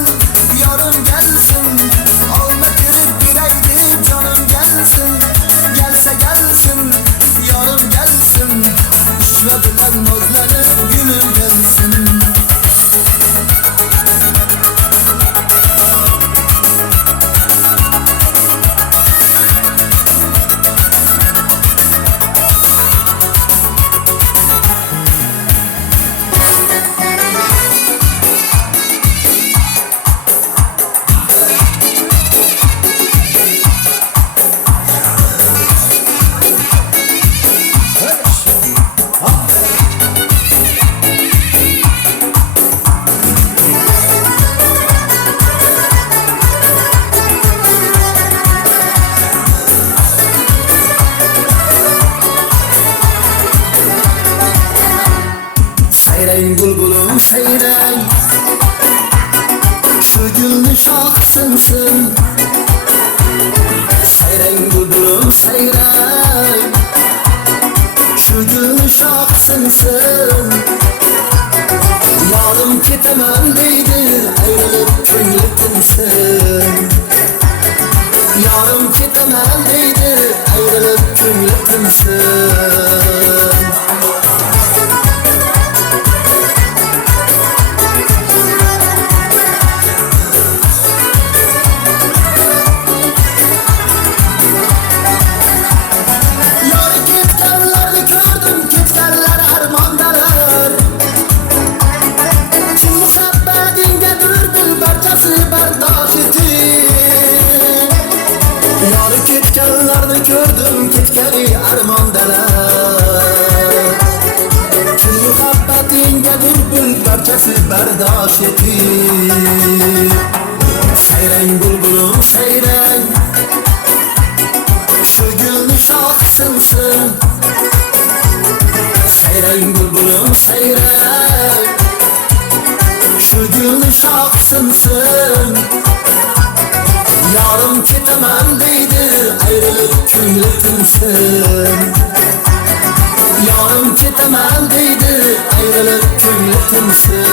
yarım gelsin. Alma kırıp bireydi canım gelsin. Gelse gelsin, yarım gelsin. Şüve bilen nazlanıp gülüm gelsin. Seyren bulbulum seyren, şu gülün şahsınsın. Seyren bulbulum seyren, şu gülün şahsınsın. Yarım kitemem deydi, ayrılıp kümletimsin. Yarım kitemem deydi, ayrılıp kümletimsin. Yarı ketkenlarni gördüm, ketkeni armondalar. Tüm muhabbatingadir bul barchasi bardosh eting. Sayrang bulbulum sayrang, shu gulni shoxsinsin. Sayrang bulbulum sayrang, shu gulni shoxsinsin. Yarım ketemem deydi, ayrılıp kümletimsin. Yarım ketemem deydi, ayrılıp kümletimsin.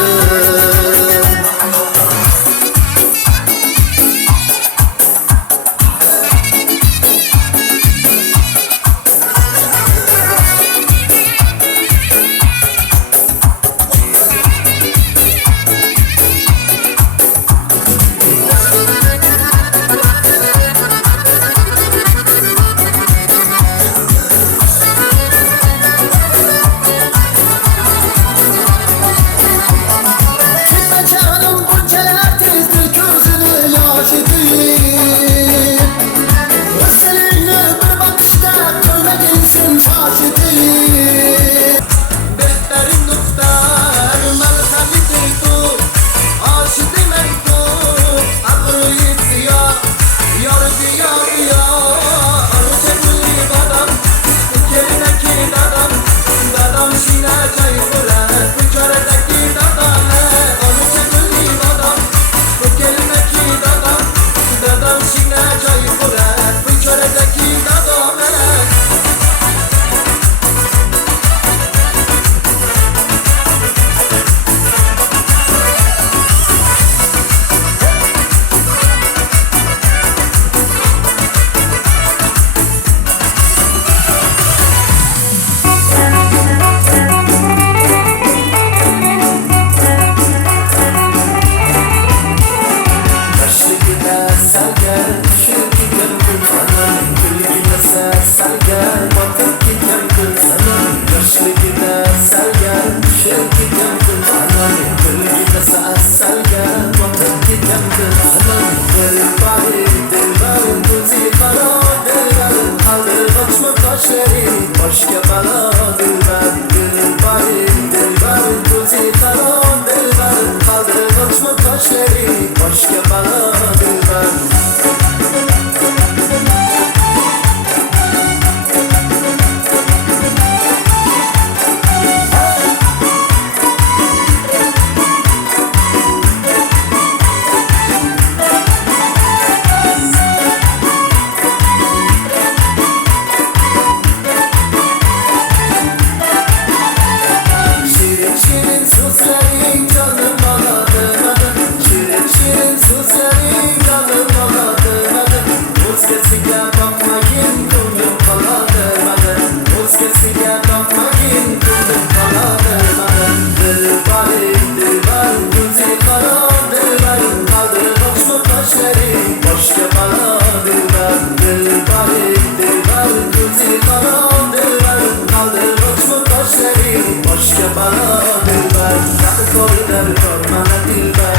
ko'zi qaro dilbar qaldirg'ochmi toshlaring boshga balo dilbar naqi ko'rinar mana dilbar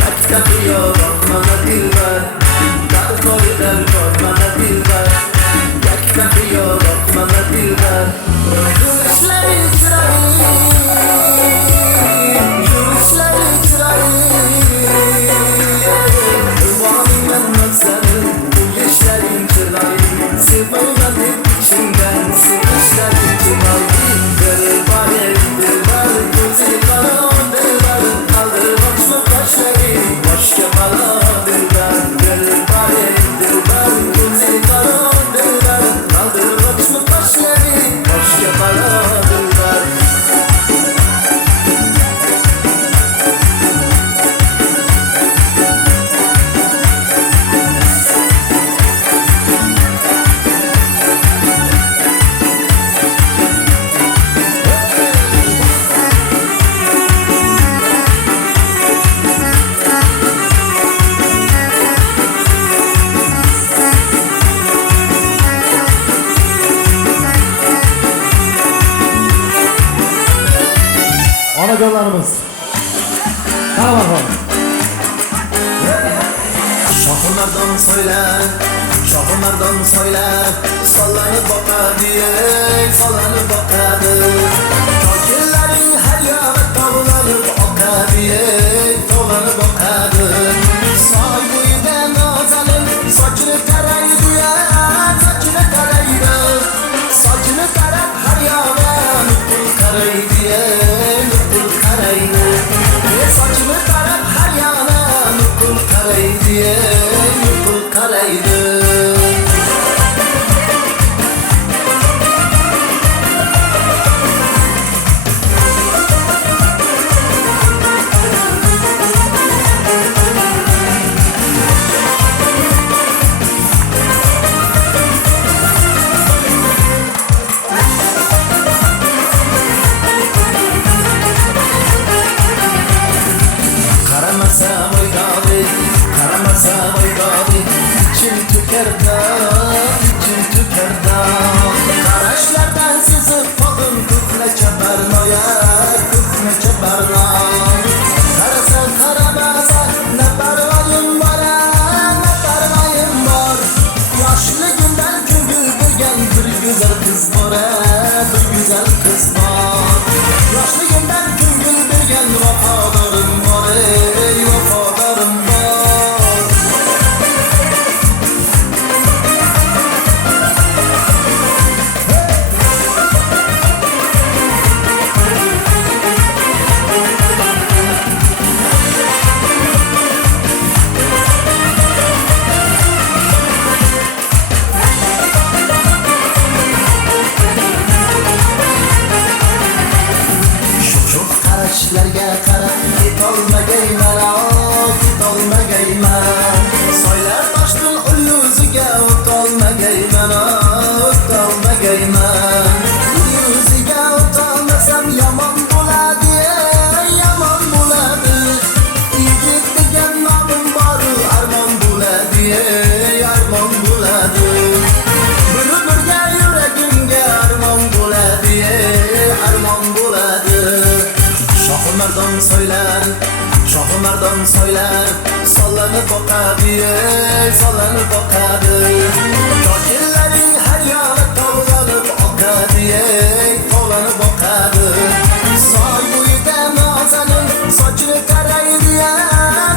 yakka qiyomat mana dilbar naqi ko'rinar mana dilbar yakka qiyomat mana dilbar yurishlar chiroyli yurishlar chiroyli imoningdan maqsadim yurishlar chiroyli sevmayman deb ichingdan sevishlar chiroyli dilbar dilbar ko'zi qaro dilbar qaldirg'ochmi toshlaring boshga balo dilbar dilbar dilbar ko'zi qaro dilbar qaldirg'ochmi toshlaring boshga balo dilbar Onajonlarimiz. Qarabaxon. Shohimardon so'ylar, shohimardon so'ylar, sollanib boqadi, sollanib boqadi. Ko'killaring har yog'i tovlanib oqadi, tovlanib oqadi. Soy bo'yida nozanin sochini taraydi, sochini taraydi. Sochini tarab har yog'i nuqul qaraydi, nuqul qaraydi. Sochini tarab har yog'i nuqul qaraydi, nuqul qaraydi. Qaramasa voygodi, qaramasa voygodi, ichim to'karda, ichim to'karda. Qarashlardan sezib qoldim ko'knacha barmoya, ko'knacha barno. Qarasa qaramasa na parvoyim bor, na parvoyim bor. Yoshligimdan ko'ngil bergan bir go'zal qiz bor, bir go'zal qiz bor. Yoshligimdan ko'ngil bergan vafodorim bor, vafodorim bor. Sho'x qarashlarga qarab ketolmagayman, ketolmagayman. Soylar toshning yuziga o'tolmagayman, o'tolmagayman. Yuziga o'tolmasam yomon bo'ladi, yomon bo'ladi. Yigit degan nomim bor, armon bo'ladi, armon bo'ladi. Bir-birga yuragimga armon bo'ladi, armon bo'ladi. Shohimardon so'ylar, shohimardon so'ylar, sollanib boqadi, sollanib boqadi. Kokillaring har yog'i tovlanib oqadi, tovlanib oqadi. Soy bo'yida nozanin sochini taraydi,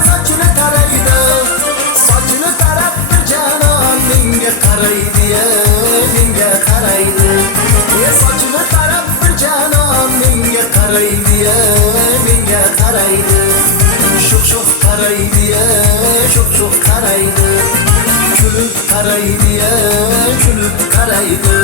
sochini taraydi. Sochini tarab bir janon menga qaraydi, menga qaraydi. Sochini tarab bir janon menga qaraydi, menga qaraydi. Sho'x qaraydi, sho'x qaraydi. Kulib qaraydi, kulib qaraydi.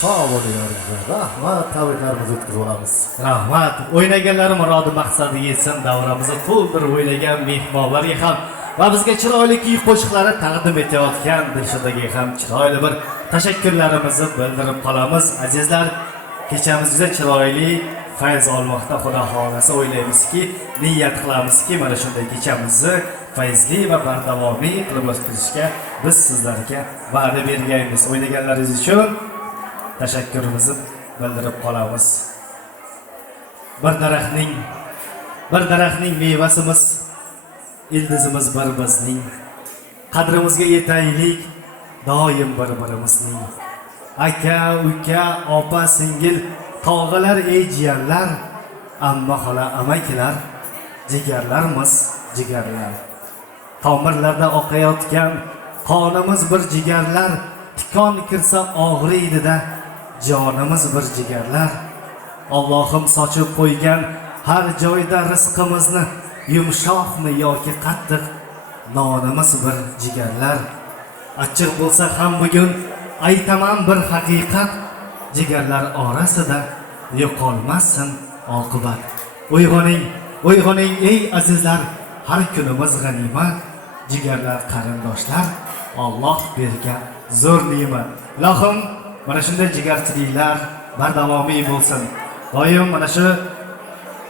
Sog' bo'linglar. Rahmat, tabriklarimizni o'tkazib olamiz. Rahmat. O'ynaganlar murodi maqsadiga yetsin. Davramizni to'ldirib o'ynagan mehmonlarga ham va bizga chiroyli kuy qo'shiqlari taqdim etayotgan Dilshodaga ham chiroyli bir tashakkurlarimizni bildirib qolamiz. Azizlar, kechamiz juda chiroyli, fayz olmoqda. Xudo xolasa o'ylaymizki, niyat qilamizki, mana shunday kechamizni fayzli va bardavomiy qilib o'tkazishga biz sizlarga va'da berganmiz. O'ynaganlaringiz uchun tashakkurimizni bildirib qolamiz. Bir daraxtning mevasimiz, ildizimiz bir bizning. Qadrimizga yetaylik doim bir-birimizning. Aka, uka, opa, singil, tog'alar, ey jiyanlar, amma xola, amakilar, jigarlarimiz, jigarlar. Tomirlarda oqayotgan qonimiz bir jigarlar, tikon kirsa og'riydi-da, jonimiz bir jigarlar. Allohim sochib qo'ygan har joyda rizqimizni, yumshoqmi yoki qattiq, nonimiz bir jigarlar. Achchiq bo'lsa ham bugun aytaman bir haqiqat, jigarlar orasida yo'qolmasin oqibat. Uyg'oning ey azizlar, har kunimiz g'animat, jigarlar qarindoshlar, Alloh bergan zo'r ne'mat. Ilohim, mana shunday jigarchiliklar bardavomiy bo'lsin. Doim mana shu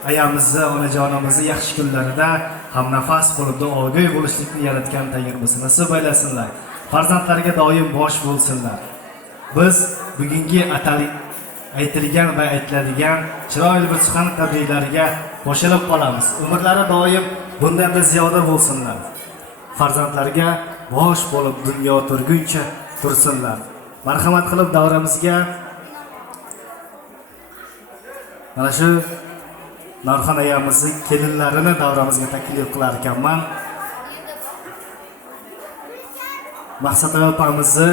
ayamizni, onajonimizni yaxshi kunlarida ham nafas bo'lib duogo'y bo'lishlikni yaratgan Tangrim nasib aylasinlar. Farzandlarga doim bosh bo'lsinlar. Biz bugungi aytilgan va aytiladigan chiroyli bir suxan tabriklariga qo'shilib qolamiz. Umrlari doim bundan-da ziyoda bo'lsinlar. Farzandlarga bosh bo'lib dunyo turguncha tursinlar. Marhamat qilib davramizga mana shu Narxon ayamizning kelinlarini davramizga taklif qilar ekanman. Maqsad opamizni,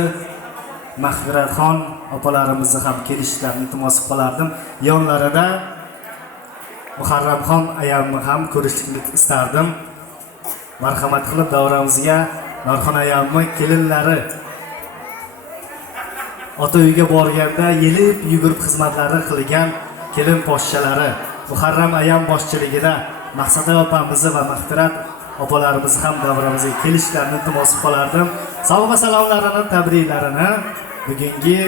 Mahfiratxon opalarimizni ham kelishlarini iltimos qilardim. Yonlarida Muharramxon ayamni ham ko'rishni istardim. Marhamat qilib davramizga Narxon ayamni kelinlari ota uyga borganda yelib yugurib xizmatlarini qilgan kelin poshshalari Muharram ayam boshchiligida Maqsad opamizni va Mahfirat opalarimiz ham davramizga kelishlarini iltimos qilardim. Sovg'a salomlarini, tabriklarini bugungi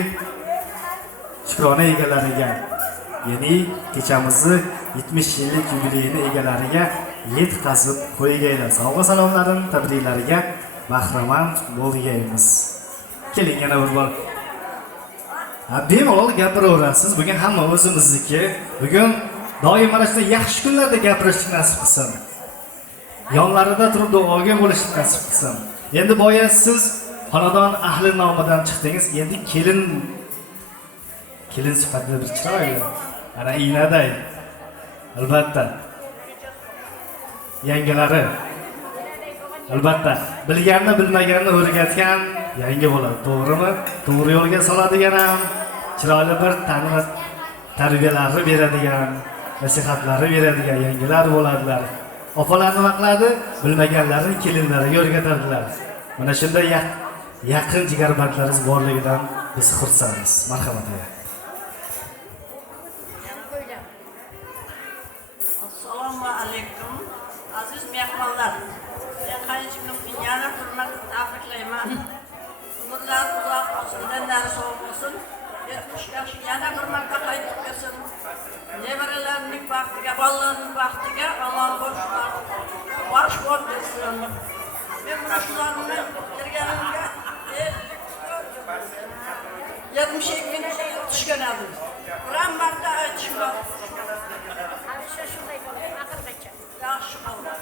Shukrona egalariga, ya'ni kechamizni 70 yillik yubileyini egalariga yetkazib qo'ygaylar. Sovg'a salomlarini, tabriklariga bahramand bo'lgaymiz. Keling, yana bir bor bemalol gapiraverasiz. Bugun hamma o'zimizniki. Bugun doim mana shunday yaxshi kunlarda gapirishni nasib qilsin. Yonlarida turib duoga bo'lishni nasib qilsin. Endi boya siz xonadon ahli nomidan chiqdingiz. Endi kelin sifatida bir chiroyli, ana inaday. Albatta. Yangilari albatta bilganni bilmaganni o'rgatgan yangi bo'ladi, to'g'rimi? To'g'ri yo'lga soladigan ham, chiroyli bir tarbiyalarni beradigan, nasihatlari beradigan yangilar bo'ladilar. Opalar nima qiladi? Bilmaganlarni kelinlariga o'rgatadilar. Mana shunday yaqin jigarbandlaringiz borligidan biz xursandmiz. Marhamat. Assalomu alaykum aziz mehmonlar. Men qayinchimning yana hurmat tabriklayman. Umrlar uzoq bo'lsin, dinlari sog' bo'lsin. 70 yosh yana bir marta qaytib kelsin. Nevaralarining baxtiga, bolalarning baxtiga Alloh bosh bersin. Men mana shularni kelganimga 72 kun tushgan edim. Biron marta aytishmam. Hamisha shunday bo'ladi, aqlgacha. Yaxshi bo'ldi.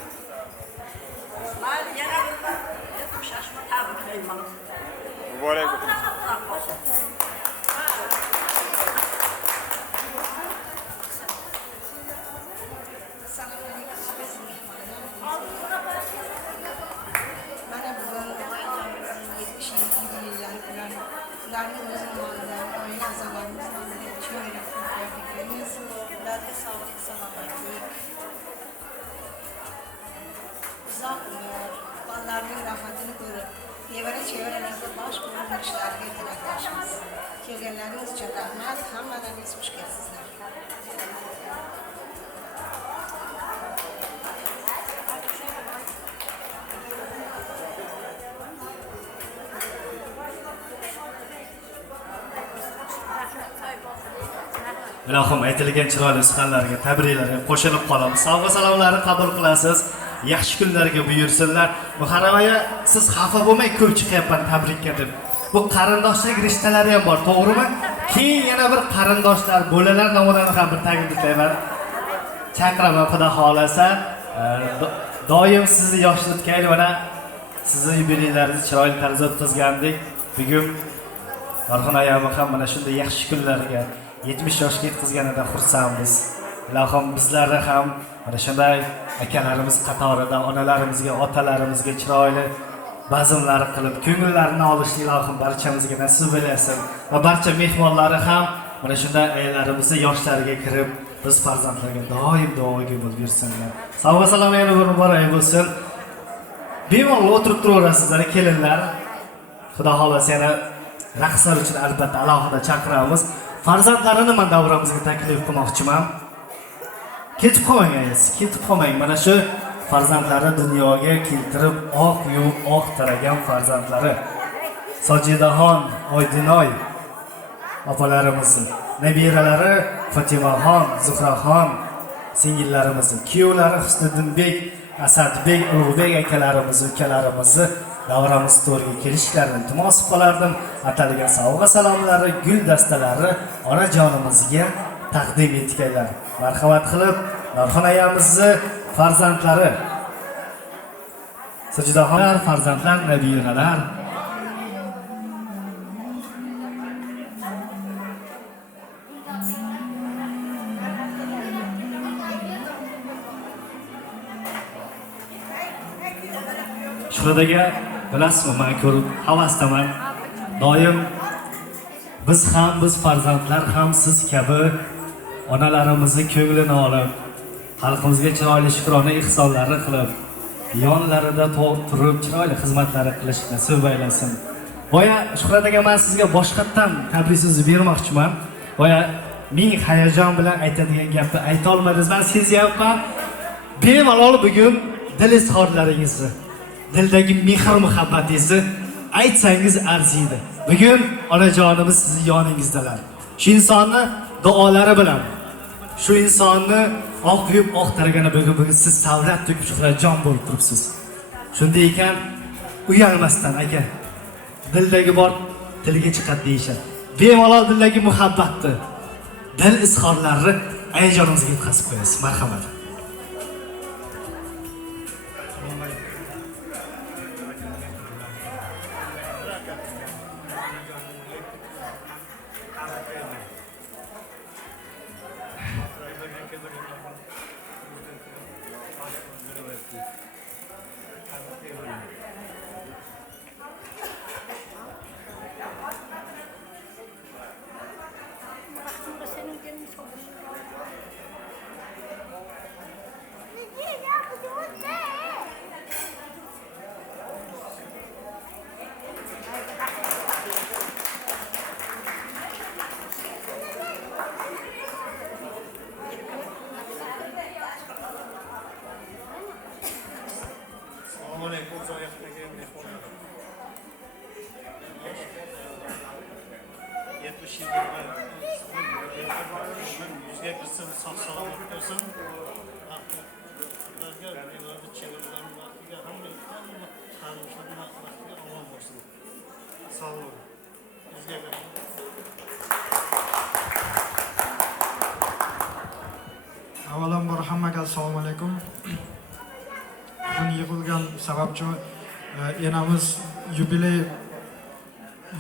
Mayli, yana bir 70 yoshni tabriklayman. Muborak bo'lsin. Ularning o'z nomidan, oila a'zolarimiz nomidan chiroyli tabriklaymiz. Ularga sog'lik, salomatlik, uzoq umr, bolalarning rohatini ko'rib, nevara-chevaralarga bosh bo'lishlariga tilakdoshmiz. Kelganlaringiz uchun rahmat, hammalaringiz xush kelibsizlar. Ilohim aytilgan chiroyli suhbatlarga, tabriklarga qo'shilib qolamiz. Sovg'a salomlarni qabul qilasiz. Yaxshi kunlarga buyursinlar. Muharramaga siz xafa bo'lmay ko'p chiqyapman tabrikka deb. Bu qarindoshlik rishtalari ham bor, to'g'rimi? Keyin yana bir qarindoshlar, bolalar nomidan ham bir takliflayman. Chaqiraman xudo xolasa. Doim sizni yoshlatgayli mana sizni yubileylaringizni chiroyli tarzda o'tkazgandik. Bugun Norxon ayami ham mana shunday yaxshi kunlarga 70 yoshga yetkazganida xursandmiz. Ilohim bizlarni ham mana shunday akalarimiz qatorida onalarimizga, otalarimizga chiroyli bazmlar qilib, ko'ngillarini olishni ilohim barchamizga nasib etsin. Va barcha mehmonlari ham mana shunday ayollarimizni yoshlariga kirib, biz farzandlarga doim duoga bo'lib yursinlar. Sog'ga salom yana bir muborak bo'lsin. Bemalol o'tirib turaverasizlar kelinlar. Xudo xolasa yana raqslar uchun albatta alohida chaqiramiz. Farzandlarini men davramizga taklif qilmoqchiman. Ketib qolmangiz, ketib qolmang. Mana shu farzandlarni dunyoga keltirib oq yuvib, oq taragan farzandlari. Sojidaxon, Oydinoy opalarimizni, nabiralari Fatimaxon, Zuhraxon, singillarimizni, kuyovlari Husniddinbek, Asadbek, Ulug'bek akalarimizni, ukalarimizni davramiz to'riga kelishlarini iltimos qilardim. Atalgan sovg'a salomlari, gul dastalari onajonimizga taqdim etganlar. Marhamat qilib, Norxon ayamizni farzandlari, Sojidaxonlar, farzandlar, nabiralar Shuhraga bilasizmi, men ko'rib havasdaman. Doim biz farzandlar ham siz kabi onalarimizni ko'nglini olib, xalqimizga chiroyli shukrona ihsonlarni qilib, yonlarida turib chiroyli xizmatlar qilishni nasib aylasin. Boya Shuhrat aka, men sizga boshqatdan tabrik so'zi bermoqchiman. Boya ming hayajon bilan aytadigan gapni ayta olmadingiz. Men sezyapman. Bemalol bugun dil izhorlaringizni, dildagi mehr muhabbatingizni aytsangiz arziydi. Bugun onajonimiz sizning yoningizdalar. Shu insonni duolari bilan, shu insonni oq yub oq taragani bugun siz savlat to'kib Shuhratjon bo'lib turibsiz. Shunday ekan, uyalmasdan aka, dildagi bor tilga chiqadi deyishadi. Bemalol dildagi muhabbatni, dil izhorlarini ayajonimizga yetkazib qo'yasiz. Marhamat. Avvalambor hammaga assalomu alaykum. Bugun yig'ilgan sababchi enamiz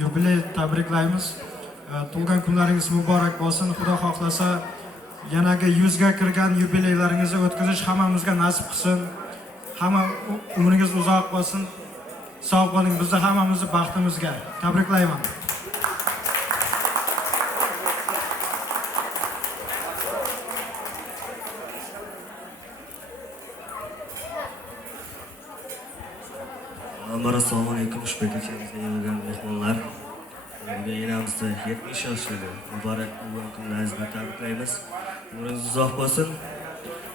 yubiley tabriklaymiz. Tug'ilgan kunlaringiz muborak bo'lsin. Xudo xohlasa yanaga 100 ga kirgan yubileylaringizni o'tkazish hammamizga nasib qilsin. Hamma umringiz uzoq bo'lsin. Sog' bo'ling, bizni hammamizni baxtimizga. Tabriklayman. Assalomu alaykum, xushbek akangizga yig'ilgan mehmonlar. Bugun enamizda 70 yoshli muborak tug'ilgan kunlaringizni tabriklaymiz. Umringiz uzoq bo'lsin.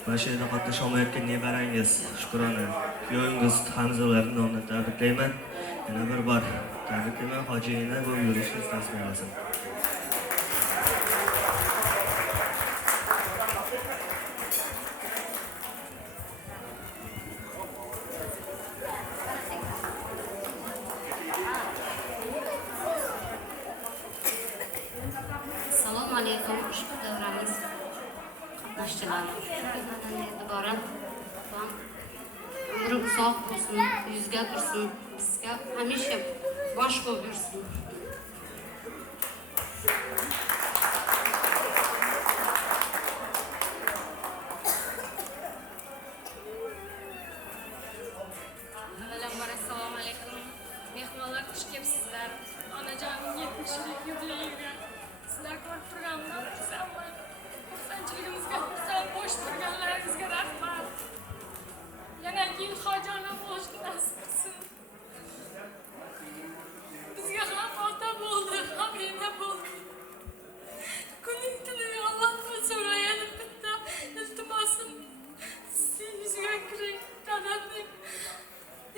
Mana shu yerda qatnasha olmayotgan nevarangiz Shukrona, kuyovingiz Hamzalarning nomidan tabriklayman. Yana bir bor tabriklayman. Hojiyina bo'lib yurishingiz nasib etsin. ishchilar. Bugundan e'tiboran umri uzoq bo'lsin, yuzga tursin, bizga hamisha bosh bo'lib yursin. Avvalambor assalomu alaykum. Mehmonlar xush kelibsizlar. Onajonim 70 yubileyiga. Sizlar ko'rib turganimdan xursandman. Xursandchiligimizga xursand bosh turganlaringizga rahmat. Yana yil hojona bo'lishni nasib qilsin. Bizga ham ota bo'ldi, ham ena bo'ldi. Kuning tuni Allohdan so'rayadim bitta iltimosim. Siz yuziga kiring, dadamning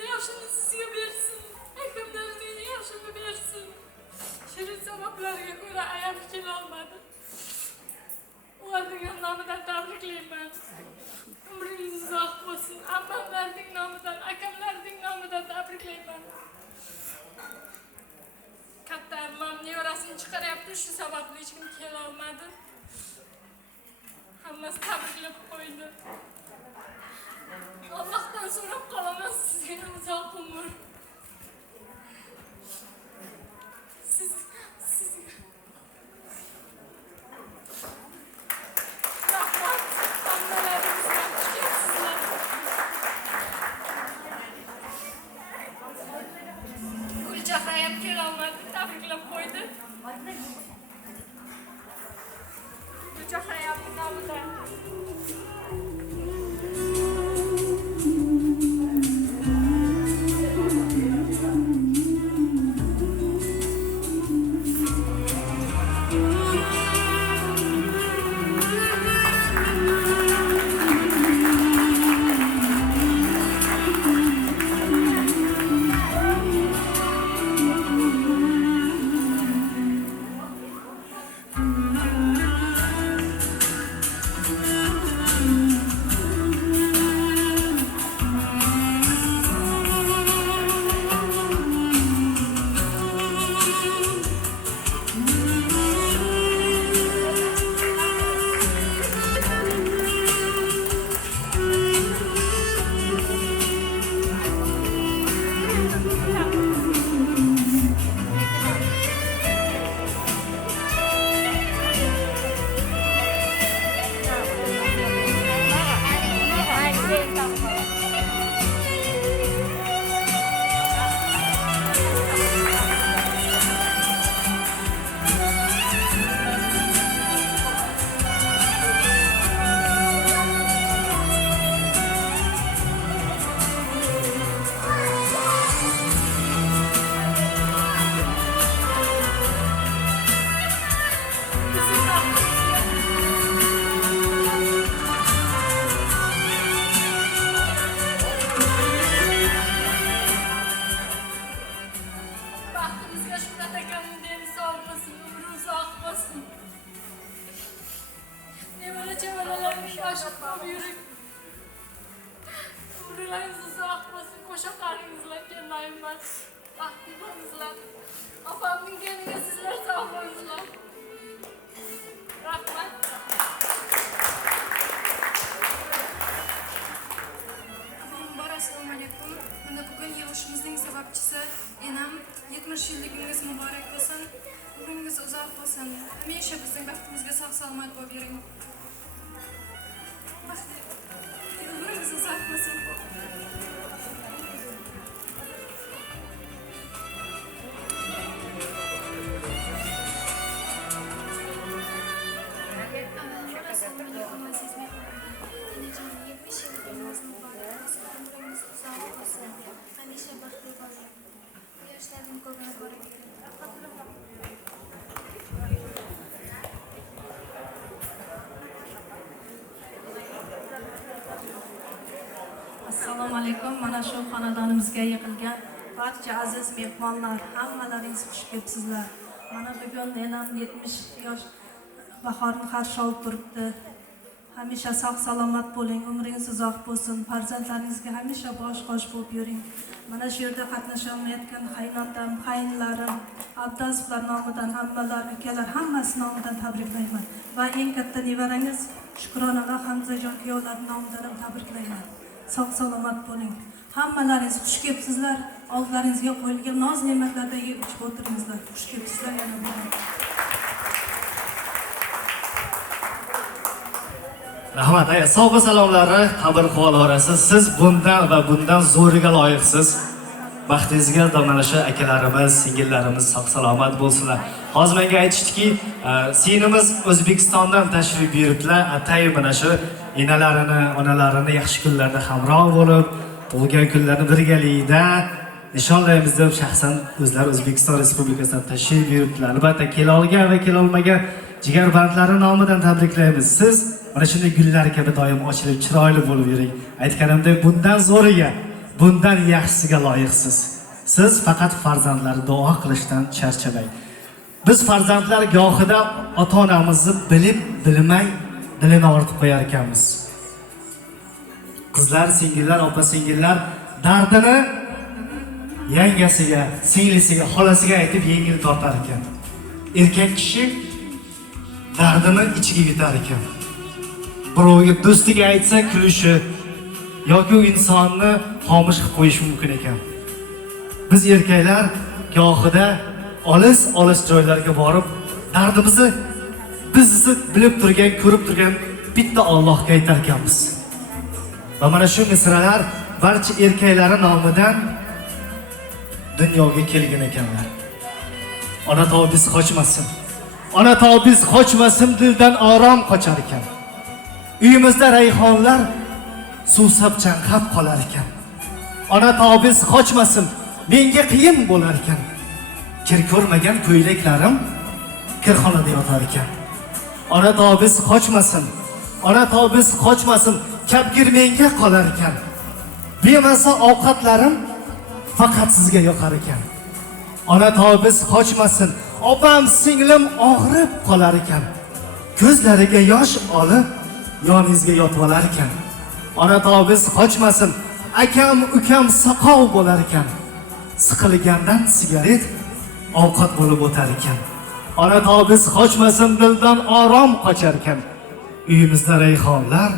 yoshini sizga bersin, akamlarning yoshini bersin. Shirin sabablarga ko'ra ayolga kelolmadi. Ularning nomidan tabriklayman. Umringiz uzoq bo'lsin. Ammamlarning nomidan, akamlarning nomidan tabriklayman. Katta ammam nevarasini chiqaryapti, shu sababli hech kim kelolmadi. Hammasi tabriklab qo'ydi. Allohdan so'rab qolaman sizga uzoq umr. Sizga rahmat, hammalaringizdan chiqyapsizlar. Gulchehra ham kelolmadi, tabriklab qo'ydi. Gulchehra ham nomidan. Assalomu alaykum. Mana shu xonadonimizga yig'ilgan barcha aziz mehmonlar, hammalaringiz xush kelibsizlar. Mana bugun enam 70 yosh bahorni qarshi olib turibdi. Hamisha sog' salomat bo'ling, umringiz uzoq bo'lsin, farzandlaringizga hamisha bosh-qosh bo'lib yuring. Mana shu yerda qatnasha olmayotgan qaynotam, qaynlarim, Abdazovlar nomidan hammalar, akalar hammasi nomidan tabriklayman. Va eng katta nevarangiz Shukrona va Hamzajon kuyovlari nomidan ham tabriklayman. Sog' salomat bo'ling. Hammalaringiz xush kelibsizlar. Oldlaringizga qo'yilgan noz-ne'matlardan yeb ichib o'tiringizlar. Xush kelibsizlar yana bir. Rahmat, sog' salomlari qabul qilolasiz. Siz bundan va bundan zo'riga loyiqsiz. Baxtingizga mana shu akalarimiz, singillarimiz sog' salomat bo'lsinlar. Hozir menga aytishdiki, sinimiz O'zbekistondan tashrif buyuribdilar. Atay mana shu enalarini, onalarini yaxshi kunlarda hamroh bo'lib, tug'ilgan kunlarni birgalikda nishonlaymiz deb shaxsan o'zlari O'zbekiston Respublikasidan tashrif buyuribdilar. Albatta kela olgan va kela olmagan jigarbandlari nomidan tabriklaymiz. Siz mana shunday gullar kabi doim ochilib, chiroyli bo'lib yuring. Aytganimdek, bundan zo'riga, bundan yaxshisiga loyiqsiz. Siz faqat farzandlarni duo qilishdan charchamang. Biz farzandlar gohida ota-onamizni bilib, bilmay dilini ortib qo'yar ekanmiz. Qizlar, singillar, opa-singillar dardini yangasiga, singlisiga, xolasiga aytib yengil tortar ekan. Erkak kishi dardini ichiga yutar ekan. Birovga do'stiga aytsa kulishi yoki u insonni xomush qilib qo'yishi mumkin ekan. Biz erkaklar gohida olis joylarga borib, dardimizni bizni bilib turgan, ko'rib turgan bitta Allohga aytar ekanmiz. Va mana shu misralar barcha erkaklari nomidan dunyoga kelgan ekanlar. Ona tobis qochmasin. Ona tobis qochmasin, dildan orom qochar ekan. Uyimizda rayhonlar suvsab chanqab qolar ekan. Ona tobis qochmasin, menga qiyin bo'lar ekan. Kir ko'rmagan ko'ylaklarim kirxonada yotar ekan. Ona tobis qochmasin, ona tobis qochmasin, kapgir menga qolar ekan. Bemasa ovqatlarim faqat sizga yoqar ekan. Ona tobis qochmasin, opam singlim og'rib qolar ekan. Ko'zlariga yosh olib yoningizga yotib olar ekan. Ona tobis qochmasin, akam ukam saqov bo'lar ekan. Siqilgandan sigaret ovqat bo'lib o'tar ekan. Ona tobis qochmasin, dildan orom qochar ekan. Uyimizda rayhonlar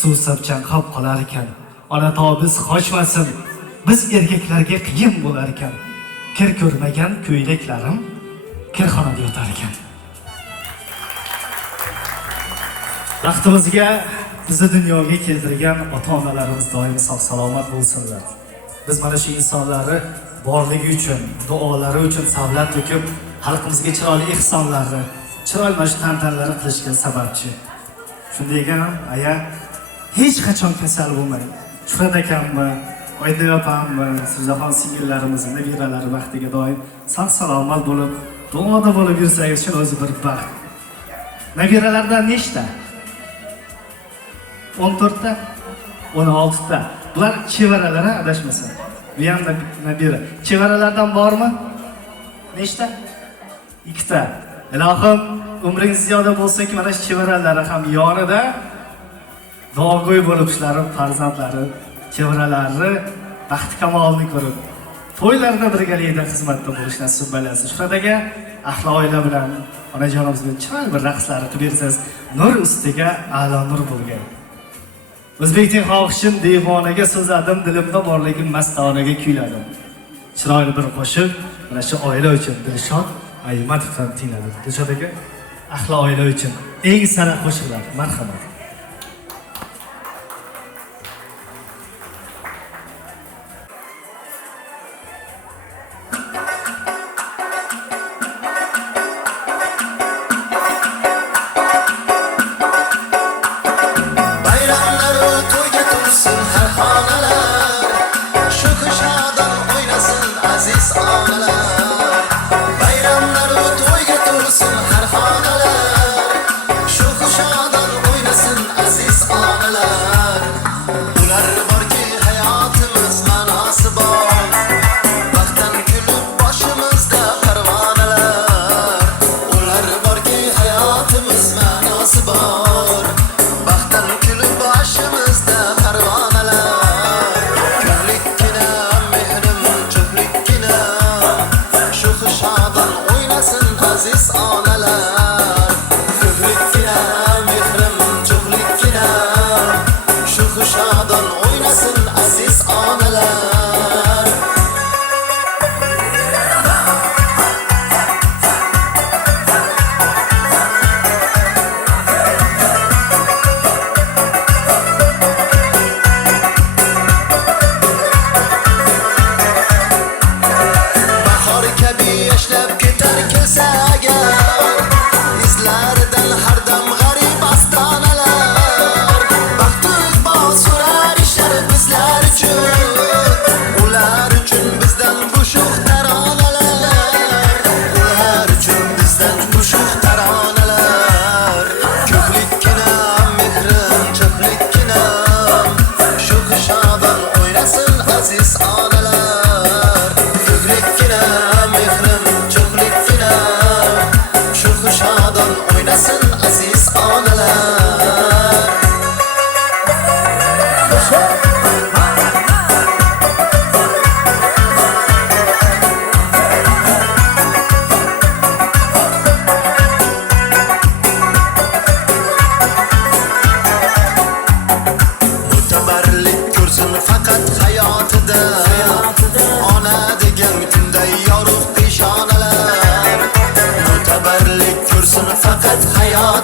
suvsab chanqab qolar ekan. Ona tobis qochmasin, biz erkaklarga qiyin bo'lar ekan. Kir ko'rmagan ko'ylaklarim kirxonada yotar ekan. Vaqtimizga bizni dunyoga keltirgan ota-onalarimiz doim sog' salomat bo'lsinlar. Biz mana shu insonlarni borligi uchun, duolari uchun savlat to'kib, xalqimizga chiroyli ehsonlarni, chiroyli mana shu tantanalarni qilishga sababchi. Shunday ekan, aya hech qachon kasal bo'lmang. Shuhrat akammi, Oydin opammi, Sirjahon singillarimizni, nabiralari vaqtiga doim sog' salomat bo'lib, duoda bo'lib yursangiz uchun o'zi bir baxt. Nabiralardan nechta? 14 ta, 16 ta. Bular chevaralar adashmasa. Bu ham nabira. Chevaralardan bormi? Nechta? 2 ta. Ilohim umringiz ziyoda bo'lsin-ki, mana shu chevaralari ham yonida duogo'y bo'lib ishlari, farzandlari, chevaralari baxt kamolini ko'rib, to'ylarda birgalikda xizmatda bo'lish nasib bo'lsin. Shuhrat aka, ahli oila bilan onajonimiz bilan chiroyli bir raqslarni qilib bersangiz, nur ustiga a'lo nur bo'lgan. O'zbekning xohishim devonaga so'zadim, dilimda borligim mastonaga kuyladim. Chiroyli bir qo'shiq mana shu oila uchun Dilshod Aymatovdan tingladi. Dilshod aka, ahli oila uchun eng sara qo'shiqlar. Marhamat.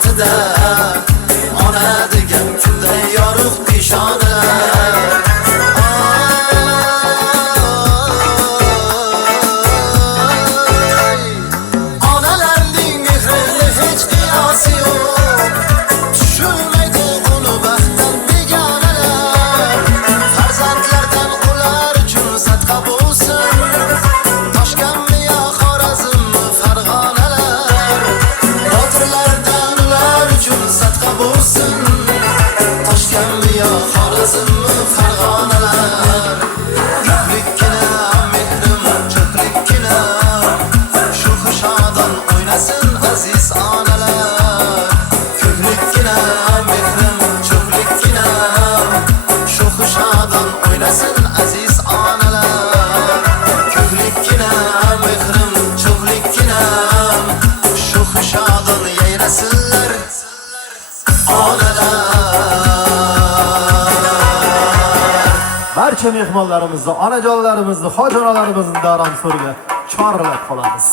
hayotida ona degan kunda yorug' peshonalar onalarning mehrida hech qiyosi yo'q tushunmaydi uni baxtdan begonalar farzandlardan ular uchun sadqa bo'lsin Toshkentmi yo Xorazmmi Farg'onalar botirlardan ular uchun sadqa bo'lsin Toshkentmi yo Xorazmmi Farg'onalar ko'plikkina mehrim cho'plikkina shu xushodon o'ynasin aziz onalar ko'plikkina mehrim cho'plikkina shu xushodon o'ynasin aziz onalar ko'plikkina mehrim cho'plikkina shu xushodon yayrasinlar onalar barcha mehmonlarimizni, onajonlarimizni, hojonalarimizni darom so'rga chorlab qolamiz.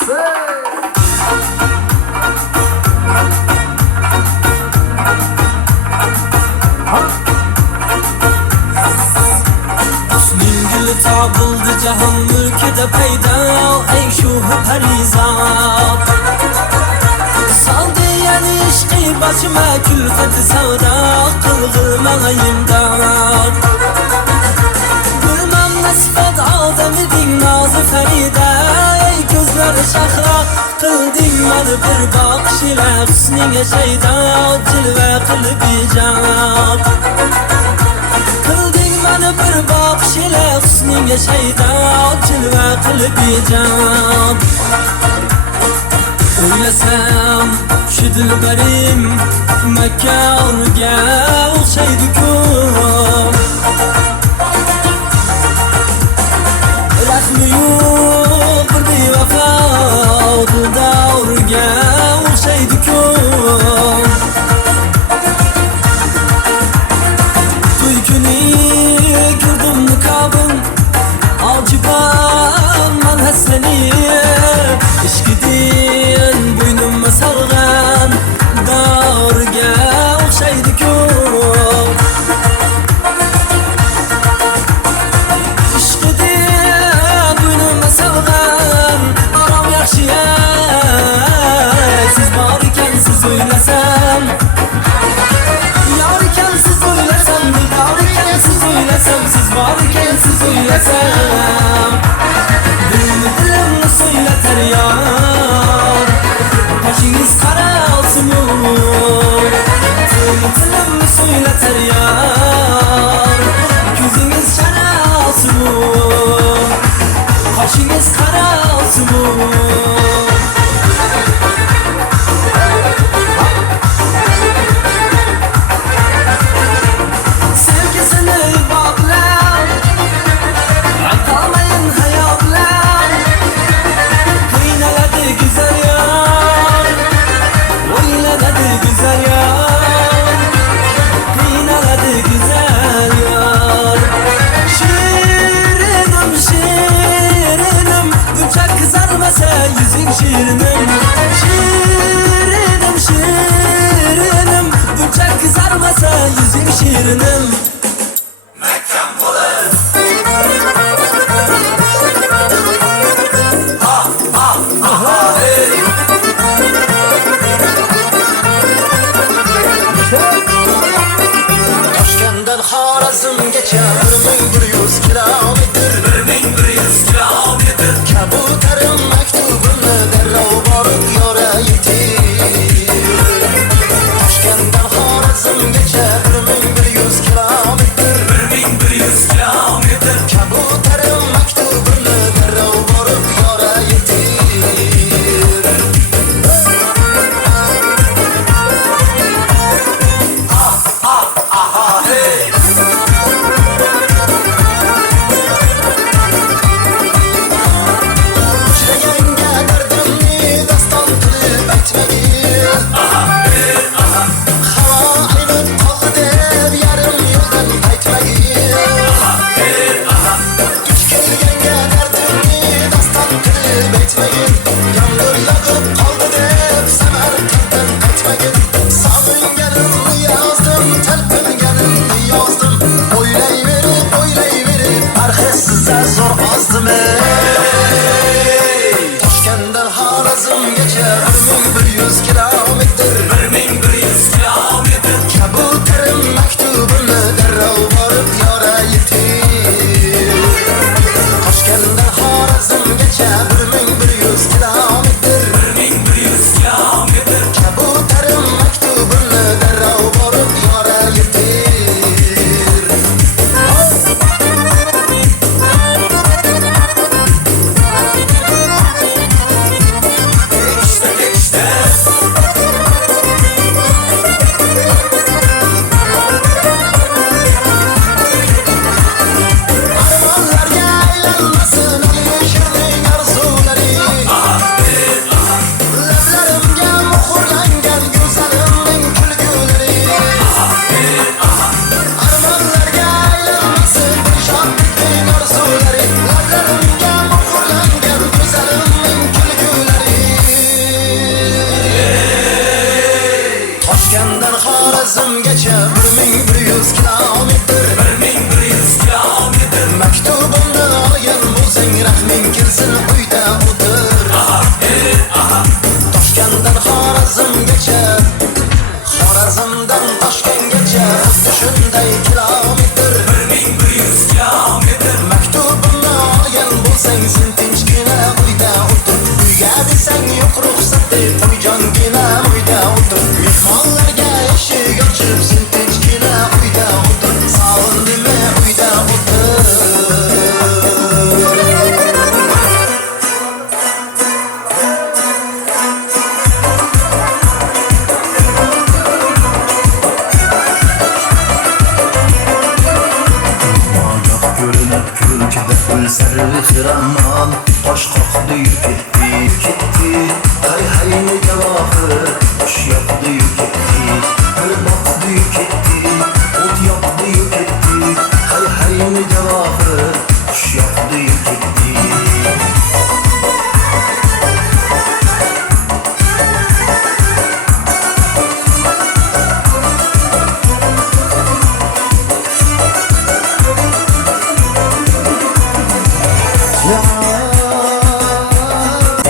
Husning guli topildi jahon mulkida paydo ey shu parizod Savdiyani ishqi boshima kulfati savdo qilg'ilma imdod Bilmam nasifat odamiding nozi farida ey ko'zlari shahro qilding mani bir boqish ila husninga shaydo jilva qilib ijod Qilding mani bir boqish ila husninga shaydo jilva qilib ijod O'ylasam shu dilbarim Makka o'rniga o'xshaydi-ku Rahmi yo'q bir bevafo dilda o'rniga o'xshaydi-ku To'y kuni ko'rdim niqobim Ojiban man haslanib ishqidin bo'ynimga solgan doriga o'xshaydi-ku ishqidin bo'ynimga solgan orom yaxshi siz bor ekansiz o'ylasam yor ekansiz o'ylasam dildor ekansiz o'ylasam siz bor ekansiz o'ylasam dilimni so'ylatar yor boshingiz qaralsin-u dilimni so'ylatar yor ko'zingiz charalsin-u boshingiz qaralsin-u Sevgisini bog'lab aytolmayin hayotlar qiynaladi go'zal yor o'ylanadi go'zal yor qiynaladi go'zal yor Shirinim shirinim buncha qizarmasa yuzing shirinim Shirinim shirinim buncha qizarmasa yuzing shirinim Makkam bo'lib Toshkentdan Xorazmgacha 1100 kilometr 1100 kilometr Kabutarim maktubimni darrov borib yorayetir Toshkentdan Xorazmgacha 1100 kilometr aman Tosh qoqdi yu ketdi ketdi hay hay nega oxir tosh yoqdi yu ketdi bir boqdi yu ketdi o't yoqdi yu ketdi hay hay nega oxir tosh yoqdi yu ketdi Ya